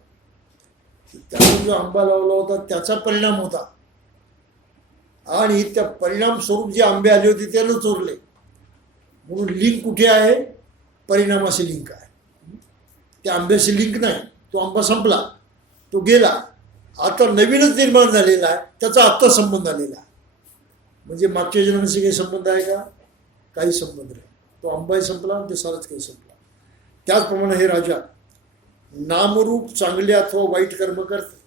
त्याने जो आंबा लावला होता त्याचा परिणाम होता, आणि त्या परिणाम स्वरूप जे आंबे आले होते त्याला चोरले. म्हणून लिंक कुठे आहे? परिणामाशी लिंक आहे. त्या आंब्याशी लिंक नाही. तो आंबा संपला, तो गेला, आता नवीनच निर्माण झालेला आहे, त्याचा आत्ता संबंध आलेला आहे. म्हणजे मागच्या जन्माशी काही संबंध आहे का? काही संबंध नाही. तो आंबाही संपला आणि ते सारच काही संपला. त्याचप्रमाणे हे राजा नामरूप चांगले अथवा वाईट कर्म करते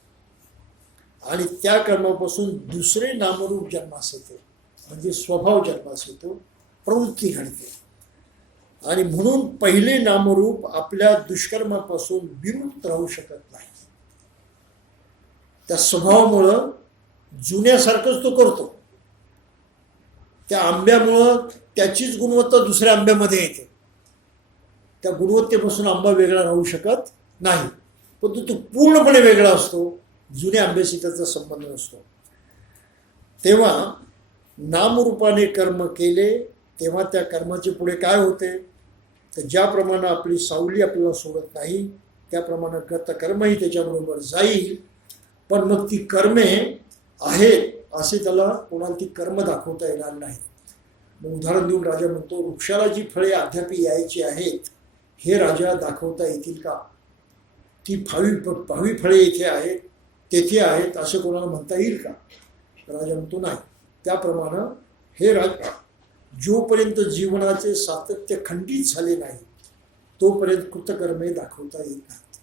आणि त्या कर्मापासून दुसरे नामरूप जन्मास येते, म्हणजे स्वभाव जन्मास येतो, प्रवृत्ती घडते. आणि म्हणून पहिले नामरूप आपल्या दुष्कर्मापासून विमुक्त राहू शकत नाही. त्या स्वभावामुळं जुन्यासारखंच तो करतो. त्या आंब्यामुळं त्याचीच गुणवत्ता दुसऱ्या आंब्यामध्ये येते. त्या गुणवत्तेपासून आंबा वेगळा राहू शकत नाही, परंतु तो पूर्णपणे वेगळा असतो. जुन्या आंब्याशी त्याचा संबंध नसतो. तेव्हा नामरूपाने कर्म केले तेव्हा त्या कर्माचे पुढे काय होते? तर ज्याप्रमाणे आपली सावली आपल्याला सोडत नाही त्याप्रमाणे गत कर्मही त्याच्याबरोबर जाईल. पण मग ती कर्मे आहेत असे त्याला कोणाला ती कर्म दाखवता येणार नाही. मग उदाहरण देऊन राजा म्हणतो, वृक्षाला जी फळे अद्याप यायची आहेत हे राजा दाखवता येतील का? ती भावी फळे इथे आहेत, तेथे आहेत असं कोणाला म्हणता येईल का? राजा म्हणतो, नाही. त्याप्रमाणे हे राजा, जोपर्यंत जीवनाचे सातत्य खंडित झाले नाही तोपर्यंत कृतकर्मे दाखवता येत नाहीत.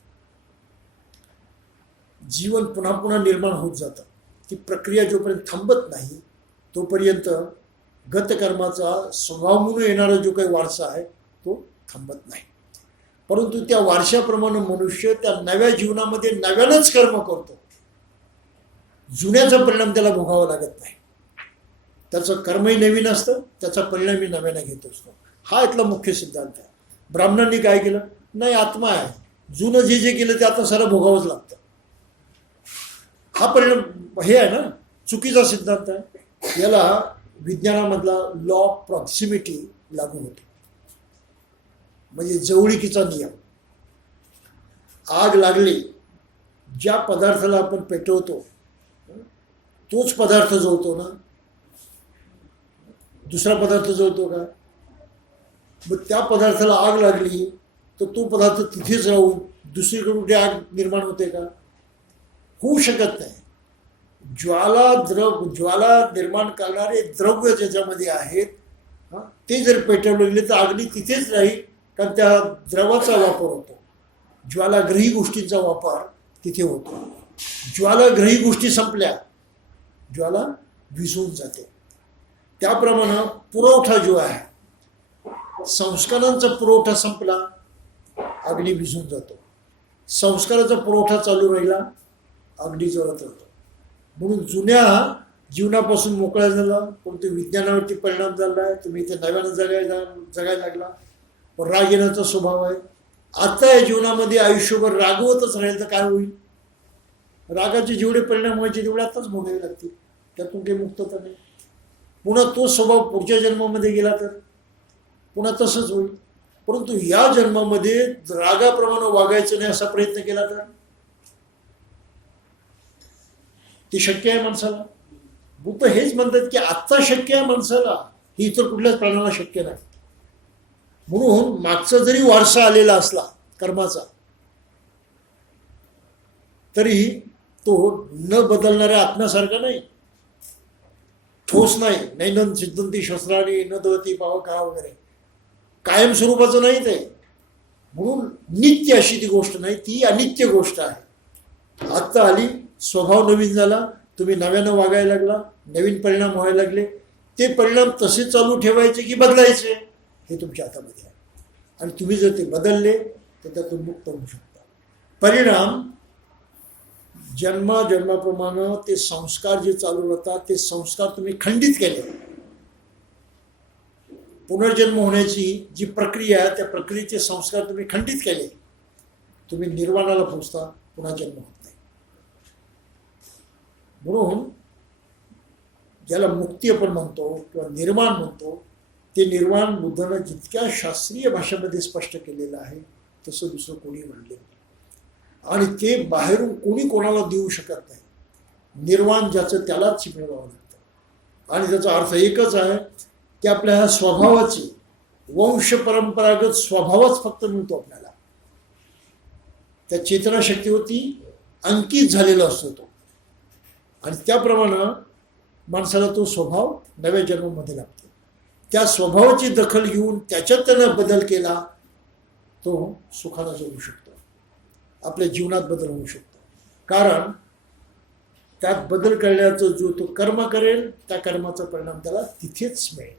जीवन पुन्हा पुन्हा निर्माण होत जातं. ती प्रक्रिया जोपर्यंत थांबत नाही तोपर्यंत गतकर्माचा स्वभाव म्हणून येणारा जो काही वारसा आहे तो थांबत नाही. परंतु त्या वारशाप्रमाणे मनुष्य त्या नव्या जीवनामध्ये नव्यानंच कर्म करतो. जुन्याचा परिणाम त्याला भोगावा लागत नाही. त्याचं कर्मही नवीन असतं, त्याचा परिणामही नव्याने घेत असतो. हा इथला मुख्य सिद्धांत आहे. ब्राह्मणांनी काय केलं? नाही, आत्मा आहे, जुनं जे जे केलं ते आता सारं भोगावंच लागतं. हा परिणाम हे आहे ना, चुकीचा सिद्धांत आहे. याला विज्ञानामधला लॉ ऑफ प्रॉक्सिमिटी लागू होतो, म्हणजे जवळिकीचा नियम. आग लागली, ज्या पदार्थाला आपण पेटवतो तोच पदार्थ जळतो ना, दुसरा पदार्थ जळतो का? मग त्या पदार्थाला आग लागली तर तो पदार्थ तिथेच राहून दुसरीकडे कुठे आग निर्माण होते का? होऊ शकत नाही. ज्वाला निर्माण करणारे द्रव्य ज्याच्यामध्ये आहेत ते जर पेटवले गेले तर अग्नी तिथेच राहील, कारण त्या द्रवाचा वापर होतो. ज्वालाग्रही गोष्टींचा वापर तिथे होतो. ज्वालाग्रही गोष्टी संपल्या, ज्वाला विझून जाते. त्याप्रमाणे पुरवठा जो आहे, संस्कारांचा पुरवठा संपला, अग्नी विझून जातो. संस्काराचा पुरवठा चालू राहिला, अग्नी जळत राहतो. म्हणून जुन्या जीवनापासून मोकळा झाला, पण ते विज्ञानावरती परिणाम झाला आहे. तुम्ही इथे नव्यानं जगायला लागला. पण राग येण्याचा स्वभाव आहे. आता या जीवनामध्ये आयुष्यभर रागवतच राहील तर काय होईल? रागाचे जेवढे परिणाम व्हायचे तेवढे आताच भोगावे लागतील. त्यातून काही मुक्तता नाही. पुन्हा तो स्वभाव पुढच्या जन्मामध्ये गेला तर पुन्हा तसंच होईल. परंतु या जन्मामध्ये रागाप्रमाणे वागायचं नाही असा प्रयत्न केला तर ते शक्य आहे माणसाला. बुद्ध हेच म्हणतात की आत्ता शक्य आहे माणसाला, ही इतर कुठल्याच प्राण्याला शक्य नाही. म्हणून मागचा जरी वारसा आलेला असला कर्माचा तरी तो न बदलणाऱ्या आत्म्यासारखा नाही. ठोस नाही, नैनन सिद्धंती शस्त्राने न दवती पावका वगैरे, कायम स्वरूपाचं नाही ते. म्हणून नित्य अशी ती गोष्ट नाही, ती अनित्य गोष्ट आहे. आत्ता आली, स्वभाव नवीन झाला, तुम्ही नव्यानं वागायला लागला, नवीन परिणाम व्हायला लागले. ते परिणाम तसे चालू ठेवायचे की बदलायचे हे तुमच्या हातामध्ये आहे. आणि तुम्ही जर ते बदलले तर त्यातून मुक्त होऊ शकता. परिणाम जन्माप्रमाणे ते संस्कार जे चालू राहतात ते संस्कार तुम्ही खंडित केले. पुनर्जन्म होण्याची जी प्रक्रिया आहे त्या प्रक्रियेचे संस्कार तुम्ही खंडित केले, तुम्ही निर्वाणाला पोचता, पुन्हा जन्म होत नाही. म्हणून ज्याला मुक्ती आपण म्हणतो किंवा निर्वाण म्हणतो, ते निर्वाण बुद्धानं जितक्या शास्त्रीय भाषेमध्ये स्पष्ट केलेलं आहे तसं दुसरं कोणी म्हणले नाही. आणि ते बाहेरून कोणी कोणाला देऊ शकत नाही. निर्वाण ज्याचं त्यालाच मिळवावं लागतं. आणि त्याचा अर्थ एकच आहे की आपल्या ह्या स्वभावाची वंश परंपरागत स्वभावच फक्त मिळतो आपल्याला. त्या चेतनाशक्तीवरती अंकित झालेला असतो तो. आणि त्याप्रमाणे माणसाला तो स्वभाव नव्या जन्मामध्ये लागतो. त्या स्वभावाची दखल घेऊन त्याच्यात त्यानं बदल केला, तो सुखाला जगू शकतो, आपल्या जीवनात बदल होऊ शकतो. कारण त्यात बदल करण्याचं जो तो कर्म करेल त्या कर्माचा परिणाम त्याला तिथेच मिळेल.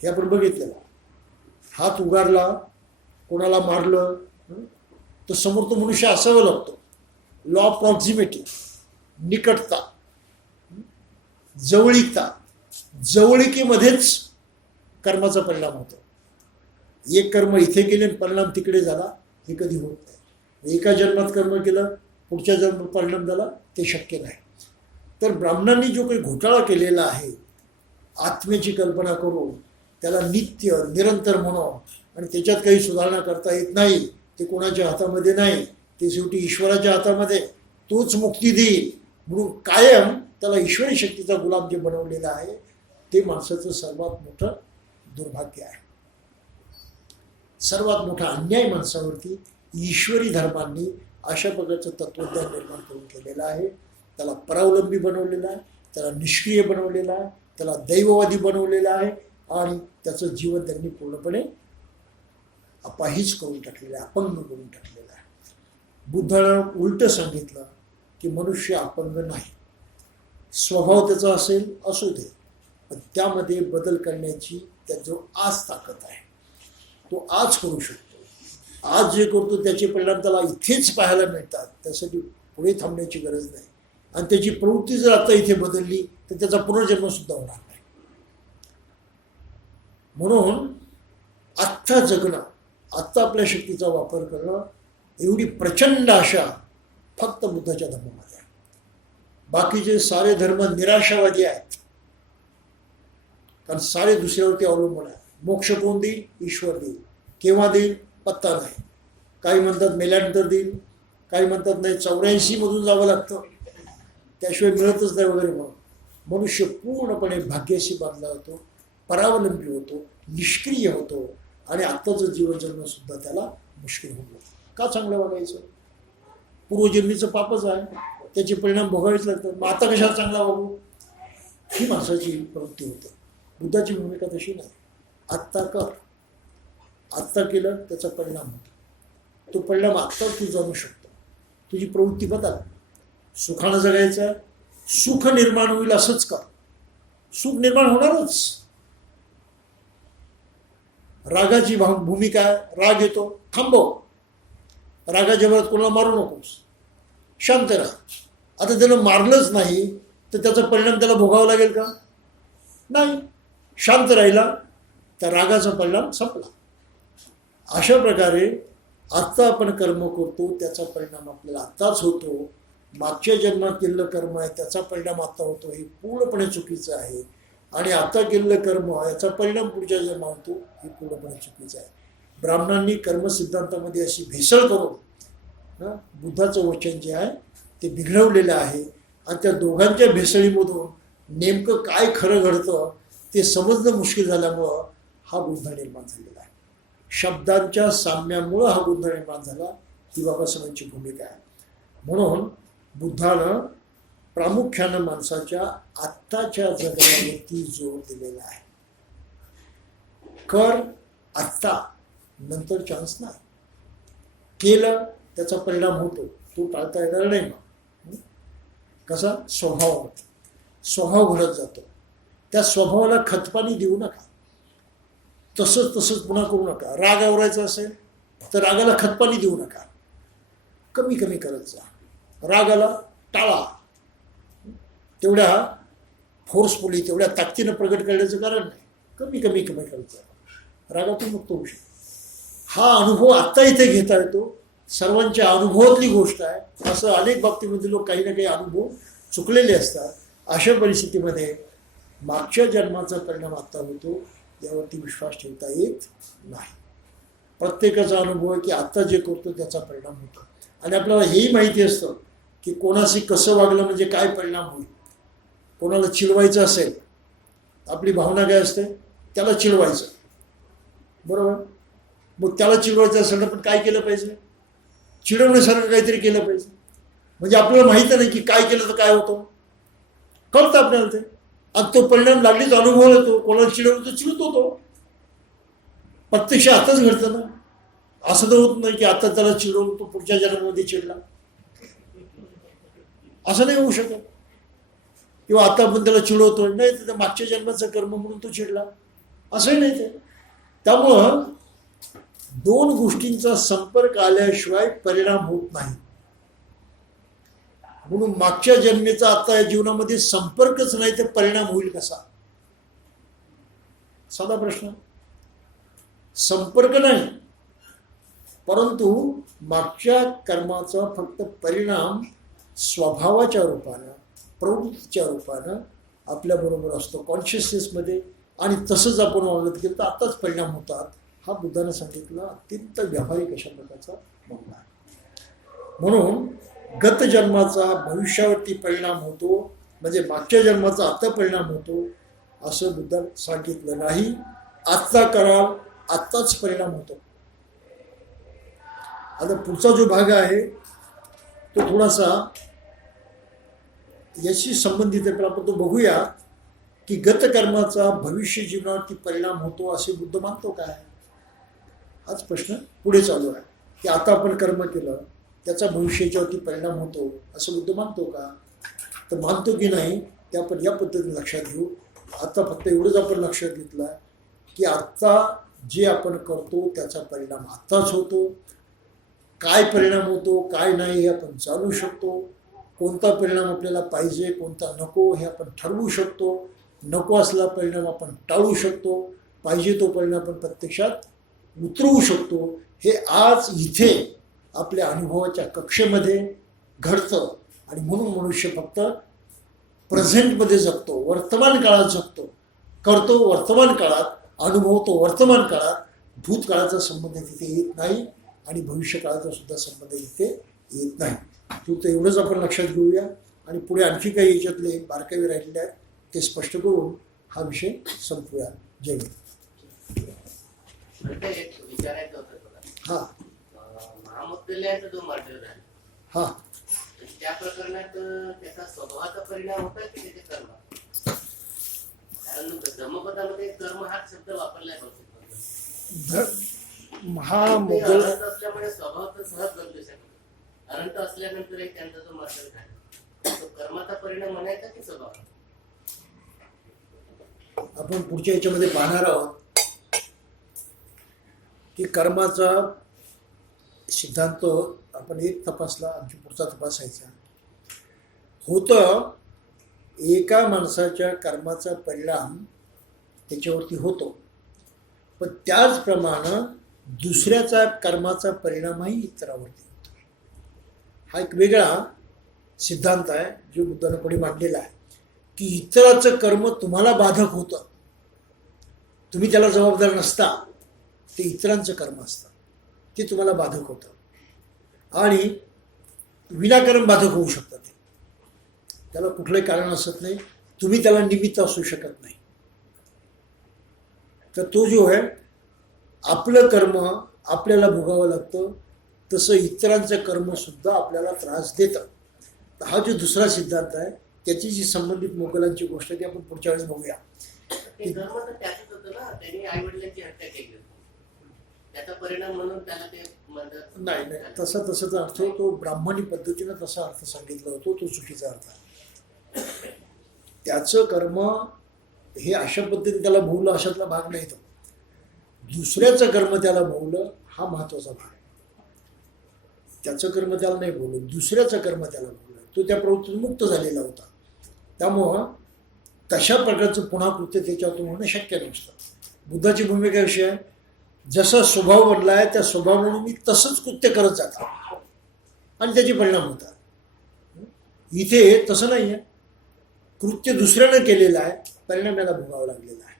हे आपण बघितलेलं. हात उगारला, कोणाला मारलं तर समोर तो मनुष्य असावा लागतो. लॉ ऑफ प्रॉक्झिमिटी, निकटता, जवळीकता, जवळिकीमध्येच कर्माचा परिणाम होतो. एक कर्म इथे केले आणि परिणाम तिकडे झाला हे कधी होत नाही. एका जन्मात कर्म केलं, पुढच्या जन्मात परिणाम झाला, ते शक्य नाही. तर ब्राह्मणांनी जो काही घोटाळा केलेला आहे, आत्म्याची कल्पना करून त्याला नित्य निरंतर म्हणून आणि त्याच्यात काही सुधारणा करता येत नाही, ते कोणाच्या हातामध्ये नाही, ते शेवटी ईश्वराच्या हातामध्ये, तोच मुक्ती देईल म्हणून कायम त्याला ईश्वरी शक्तीचा गुलाम जे बनवलेला आहे, ते माणसाचं सर्वात मोठं दुर्भाग्य आहे. सर्वात मोठा अन्याय माणसावरती ईश्वरी धर्मांनी अशा प्रकारचं तत्त्वज्ञान निर्माण करून केलेलं आहे. त्याला परावलंबी बनवलेला आहे, त्याला निष्क्रिय बनवलेला आहे, त्याला दैववादी बनवलेला आहे आणि त्याचं जीवन त्यांनी पूर्णपणे अपाहिज करून टाकलेलं आहे, अपंग करून टाकलेलं आहे. बुद्धानं उलटं सांगितलं की मनुष्य अपंग नाही. स्वभाव त्याचा असेल असू दे, पण त्यामध्ये बदल करण्याची त्याचं आज ताकद आहे. तो आज करू शकतो. आज जे करतो त्याचे परिणाम त्याला इथेच पाहायला मिळतात. त्यासाठी पुढे थांबण्याची गरज नाही. आणि त्याची प्रवृत्ती जर आता इथे बदलली तर त्याचा पुनर्जन्मसुद्धा होणार नाही. म्हणून आत्ता जगणं, आत्ता आपल्या शक्तीचा वापर करणं, एवढी प्रचंड आशा फक्त बुद्धाच्या धर्मामध्ये आहे. बाकीचे सारे धर्म निराशावादी आहेत, कारण सारे दुसऱ्यावरती अवलंबून आहे. मोक्ष कोण देईल? ईश्वर देईल. केव्हा देईल? पत्ता नाही. काही म्हणतात मेल्यानंतर देईल, काही म्हणतात नाही 84 मधून जावं लागतं, त्याशिवाय मिळतच नाही वगैरे. म्हणून मनुष्य पूर्णपणे भाग्याशी बांधला होतो, परावलंबी होतो, निष्क्रिय होतो आणि आत्ताचं जीवन जगणंसुद्धा त्याला मुश्किल होऊन जातं. का चांगलं वागायचं? पूर्वजन्मीचं पापच आहे, त्याचे परिणाम भोगावेच लागतात. मग आता कशाला चांगला वागू? ही माणसाची प्रवृत्ती होते. बुद्धाची भूमिका तशी नाही. आत्ता कर, आत्ता केलं त्याचा परिणाम होतो. तो परिणाम आत्ता तू जाणू शकतो. तुझी प्रवृत्ती बदल. सुखानं जगायचं, सुख निर्माण होईल असंच कर. सुख निर्माण होणारच. रागाची भूमिका आहे, राग येतो, थांबव. रागाच्या वेळात कोणाला मारू नकोस, शांत राहा. आता त्यानं मारलंच नाही तर त्याचा परिणाम त्याला भोगावा लागेल का? नाही. शांत राहिला त्या रागाचा परिणाम संपला. अशा प्रकारे आत्ता आपण कर्म करतो त्याचा परिणाम आपल्याला आत्ताच होतो. मागच्या जन्मात केलेलं कर्म आहे त्याचा परिणाम आत्ता होतो, हे पूर्णपणे चुकीचं आहे. आणि आता केलेलं कर्म याचा परिणाम पुढच्या जन्मात होतो, हे पूर्णपणे चुकीचं आहे. ब्राह्मणांनी कर्मसिद्धांतामध्ये अशी भेसळ करून बुद्धाचं वचन जे आहे ते बिघडवलेलं आहे. आणि त्या दोघांच्या भेसळीमधून नेमकं काय खरं घडतं ते समजणं मुश्किल झाल्यामुळं हा गोंधळ निर्माण झालेला आहे. शब्दांच्या साम्यामुळं हा गोंधळ निर्माण झाला, ही बाबासाहेबांची भूमिका आहे. म्हणून बुद्धानं प्रामुख्यानं माणसाच्या आत्ताच्या जगण्यावरती जोर दिलेला आहे. कर आत्ता, नंतर चान्स नाही. केलं त्याचा परिणाम होतो, तो टाळता येणार नाही. मग कसा स्वभाव घडत जातो. त्या स्वभावाला खतपाणी देऊ नका. तसंच पुन्हा करू नका. राग आवरायचा असेल तर रागाला खतपाणी देऊ नका. कमी कमी करत जा. रागाला टाळा. तेवढ्या फोर्सफुली, तेवढ्या ताकदीनं प्रगट करण्याचं कारण नाही. कमी कमी करत जा. रागातून मुक्त होऊ शकतो. हा अनुभव आत्ता इथे घेता येतो. सर्वांच्या अनुभवातली गोष्ट आहे. असं अनेक बाबतीमध्ये लोक काही ना काही अनुभव चुकलेले असतात. अशा परिस्थितीमध्ये मागच्या जन्माचा परिणाम आत्ता होतो यावरती विश्वास ठेवता येत नाही. प्रत्येकाचा अनुभव आहे की आत्ता जे करतो त्याचा परिणाम होतो. आणि आपल्याला हेही माहिती असतं की कोणाशी कसं वागलं म्हणजे काय परिणाम होईल. कोणाला चिडवायचं असेल, आपली भावना काय असते, त्याला चिडवायचं, बरोबर. मग त्याला चिडवायचं असेल तर पण काय केलं पाहिजे, चिडवण्यासारखं काहीतरी केलं पाहिजे. म्हणजे आपल्याला माहिती नाही की काय केलं तर काय होतं, कळतं आपल्याला ते. आणि तो परिणाम लागलीच अनुभव येतो. कोणाला चिडवलं तर चिडतो तो. प्रत्यक्ष आताच घडतं ना. असं तर होत नाही की आता त्याला चिडवलं तो पुढच्या जन्मामध्ये चिडला, असं नाही होऊ शकत. किंवा आता आपण त्याला चिडवतो नाही, तर मागच्या जन्माचा कर्म म्हणून तो चिडला, असंही नाही ते. त्यामुळं दोन गोष्टींचा संपर्क आल्याशिवाय परिणाम होत नाही. म्हणून मागच्या जन्मेचा आता या जीवनामध्ये संपर्कच नाही तर परिणाम होईल कसा. साधा प्रश्न. संपर्क नाही, परंतु मागच्या कर्माचा फक्त परिणाम स्वभावाच्या रूपानं, प्रवृत्तीच्या रूपानं आपल्याबरोबर असतो कॉन्शियसनेसमध्ये. आणि तसंच आपण वागत गेलं तर आताच परिणाम होतात. हा बुद्धानं सांगितला अत्यंत व्यावहारिक अशा प्रकारचा मुद्दा आहे. म्हणून गत जन्माचा भविष्यावरती परिणाम होतो, म्हणजे मागच्या जन्माचा आत्ता परिणाम होतो असं बुद्धानं सांगितलं नाही. आत्ता कराल, आत्ताच परिणाम होतो. आता पुढचा जो भाग आहे तो थोडासा याशी संबंधित आहे, पण आपण तो बघूया की गत कर्माचा भविष्य जीवनावरती परिणाम होतो असे बुद्ध मानतो काय. हाच प्रश्न पुढे चालू आहे की आता आपण कर्म केलं त्याचा भविष्याच्यावरती परिणाम होतो असं बुद्ध मानतो का. तर मानतो की नाही ते आपण या पद्धतीने लक्षात घेऊ. आता फक्त एवढंच आपण लक्षात घेतलं की आत्ता जे आपण करतो त्याचा परिणाम आत्ताच होतो. काय परिणाम होतो काय नाही हे आपण जाणू शकतो. कोणता परिणाम आपल्याला पाहिजे कोणता नको हे आपण ठरवू शकतो. नको असलेला परिणाम आपण टाळू शकतो. पाहिजे तो परिणाम आपण प्रत्यक्षात उतरवू शकतो. हे आज इथे आपल्या अनुभवाच्या कक्षेमध्ये घडतं. आणि म्हणून मनुष्य फक्त प्रेझेंटमध्ये जगतो, वर्तमान काळात जगतो, करतो वर्तमान काळात, अनुभवतो वर्तमान काळात. भूतकाळाचा संबंध तिथे येत नाही आणि भविष्यकाळाचा सुद्धा संबंध इथे येत नाही. तर एवढंच आपण लक्षात घेऊया आणि पुढे आणखी काही याच्यातले बारकावे राहिलेले आहेत ते स्पष्ट करून हा विषय संपूया. जय हिंद. विचारायचं होतं तुला. हां महामुद्दल्याचा जो मर्डर झाला, हां त्या प्रकरणात त्याचा स्वभावाचा परिणाम होता की त्याचे कर्म. कारण धम्मपदामध्ये कर्म हा शब्द वापरलाय अनंत असल्यामुळे स्वभाव तर सहज बदलू शकतो. अनंत असल्यानंतरही त्यांचा जो मर्डर झाला तो कर्माचा परिणाम म्हणायचा की स्वभाव. आपण पुढच्या याच्यामध्ये पाहणार आहोत की कर्माचा सिद्धांत आपण एक तपासला, आणखी पुढचा तपासायचा होतं. एका माणसाच्या कर्माचा परिणाम त्याच्यावरती होतो, पण त्याचप्रमाणे दुसऱ्याचा कर्माचा परिणामही इतरावरती होतो. हा एक वेगळा सिद्धांत आहे जो बुद्धाने पुढे मांडलेला आहे की इतराचं कर्म तुम्हाला बाधक होतं, तुम्ही त्याला जबाबदार नसता, ते इतरांचं कर्म असतं, ते तुम्हाला बाधक होतं आणि विनाकारण बाधक होऊ शकतं. ते त्याला कुठलंही कारण असत नाही, तुम्ही त्याला निमित्त असू शकत नाही. तर तो जो आहे आपलं कर्म आपल्याला भोगावं लागतं, तसं इतरांचं कर्मसुद्धा आपल्याला त्रास देतं. हा जो दुसरा सिद्धांत आहे त्याची जी संबंधित मोगलांची गोष्ट आहे ती आपण पुढच्या वेळेस बघूया. ते कर्म तर त्याचंच होतं ना, त्यांनी आई वडिलांची हत्या केली होती. त्याचा परिणाम म्हणून त्याला ते म्हणतात. नाही नाही तसाचा अर्थ तो ब्राह्मणी पद्धतीनं तसा अर्थ सांगितला होतो, तो चुकीचा अर्थ आहे. त्याचं कर्म हे अशा पद्धतीने त्याला भोवलं अशातला भाग नाही. तो दुसऱ्याचं कर्म त्याला भोवलं हा महत्वाचा भाग आहे. त्याचं कर्म त्याला नाही भोवलं, दुसऱ्याचं कर्म त्याला भोवलं. तो त्या प्रवृत्तीतून मुक्त झालेला होता. त्यामुळं तशा प्रकारचं पुन्हा कृत्य त्याच्यातून होणं शक्य नसतं. बुद्धाची भूमिका अशी आहे, जसा स्वभाव बनला आहे त्या स्वभावामुळे मी तसंच कृत्य करत जातात आणि त्याचे परिणाम होतात. इथे तसं नाही आहे. कृत्य दुसऱ्यानं केलेलं आहे, परिणाम याला भोगावा लागलेला आहे.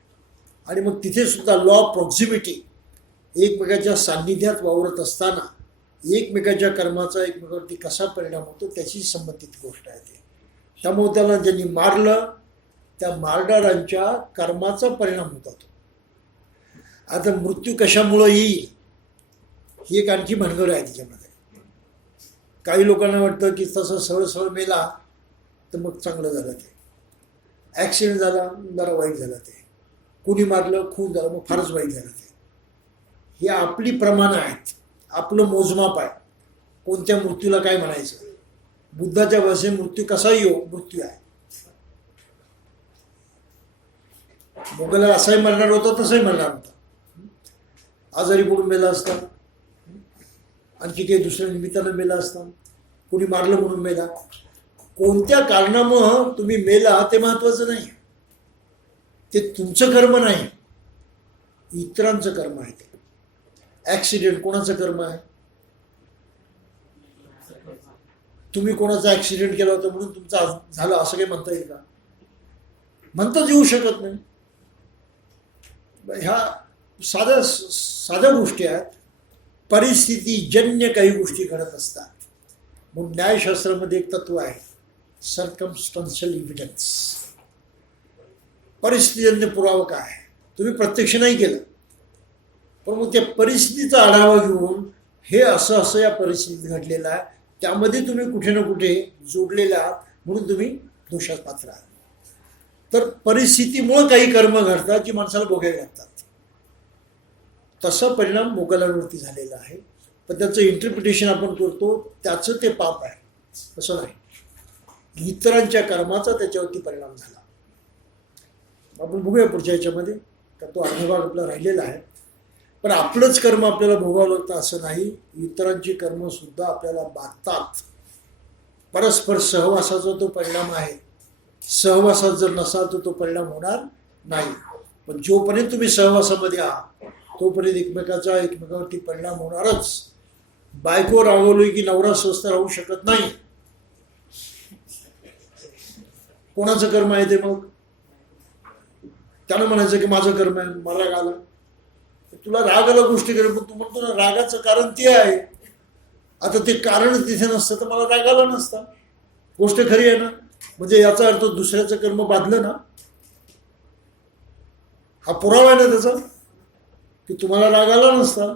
आणि मग तिथे सुद्धा लॉ ऑफ प्रॉक्झिमिटी, एकमेकाच्या सान्निध्यात वावरत असताना एकमेकाच्या कर्माचा एकमेकावरती कसा परिणाम होतो त्याची संबंधित गोष्ट आहे ती. त्यामुळे त्याला ज्यांनी मारलं त्या मारणाऱ्यांच्या कर्माचा परिणाम होता तो. आता मृत्यू कशामुळं येईल ही एक आणखी भानगड आहे त्याच्यामध्ये. काही लोकांना वाटतं की तसं सरळ मेला तर मग चांगलं झालं, ते ॲक्सिडेंट झाला जरा वाईट झालं, ते कुणी मारलं खून झालं मग फारच वाईट झालं. ते हे आपली प्रमाणं आहेत, आपलं मोजमाप आहे. कोणत्या मृत्यूला काय म्हणायचं. बुद्धाच्या भाषेत मृत्यू कसाही येऊ मृत्यू आहे. मोगला असाही मरणार होता तसाही मरणार होता. आजारी पडून मेला असता, आणखी काही दुसऱ्या निमित्तानं मेला असता, कोणी मारलं म्हणून मेला. कोणत्या कारणामुळं तुम्ही मेला ते महत्वाचं नाही. ते तुमचं कर्म नाही, इतरांचं कर्म आहे. ते ॲक्सिडेंट कोणाचं कर्म आहे. तुम्ही कोणाचा ॲक्सिडेंट केला होता म्हणून तुमचा झालं असं काही म्हणता येईल का. म्हणताच येऊ शकत नाही. ह्या साध्या गोष्टी आहेत. परिस्थितीजन्य काही गोष्टी घडत असतात. म्हणून न्यायशास्त्रामध्ये एक तत्व आहे, सर्कमस्टन्शियल इव्हिडन्स. परिस्थितीजन्य पुरावा काय आहे, तुम्ही प्रत्यक्ष नाही केलं पण मग त्या परिस्थितीचा आढावा घेऊन हे असं या परिस्थितीत घडलेलं आहे, त्यामध्ये तुम्ही कुठे ना कुठे जोडलेले आहात म्हणून तुम्ही दोषास पात्र आहात. तर परिस्थितीमुळं काही कर्म घडतात जी माणसाला भोगावे लागतात. तसा परिणाम मोगलांवरती झालेला आहे. पण त्याचं इंटरप्रिटेशन आपण करतो त्याचं ते पाप आहे असं नाही. इतरांच्या कर्माचा त्याच्यावरती परिणाम झाला. आपण बघूया पुढच्या ह्याच्यामध्ये, तर तो अर्धा भाग आपला राहिलेला आहे. पण आपलंच कर्म आपल्याला भोगावं लागतं असं नाही. इतरांची कर्मसुद्धा आपल्याला बाधतात. परस्पर सहवासाचा तो परिणाम आहे. सहवासात जर नसाल तर तो परिणाम होणार नाही. पण जोपर्यंत तुम्ही सहवासामध्ये आहात तोपर्यंत एकमेकावरती परिणाम होणारच. बायको रागवलोय की नवरा स्वस्थ राहू शकत नाही. कोणाचं कर्म आहे ते. मग त्यानं म्हणायचं की माझं कर्म आहे, मला राग आला. तुला राग आला गोष्टी करेल पण तू म्हणतो ना रागाचं कारण ते आहे. आता ते कारण तिथे नसतं तर मला राग आला नसता. गोष्ट खरी आहे ना. म्हणजे याचा अर्थ दुसऱ्याचं कर्म बाधलं ना, हा पुरावा आहे ना त्याचा, की तुम्हाला राग आला नसता,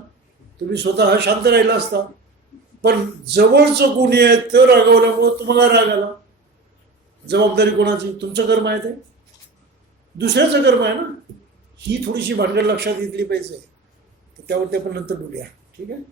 तुम्ही स्वतः शांत राहिला असता. पण जवळचं कोणी आहे ते रागवल्यामुळं तुम्हाला राग आला. जबाबदारी कोणाची. तुमचं कर्म आहे ते, दुसऱ्याचं कर्म आहे ना. ही थोडीशी भानगड लक्षात घेतली पाहिजे. तर त्यावरती आपण नंतर बोलूया. ठीक आहे.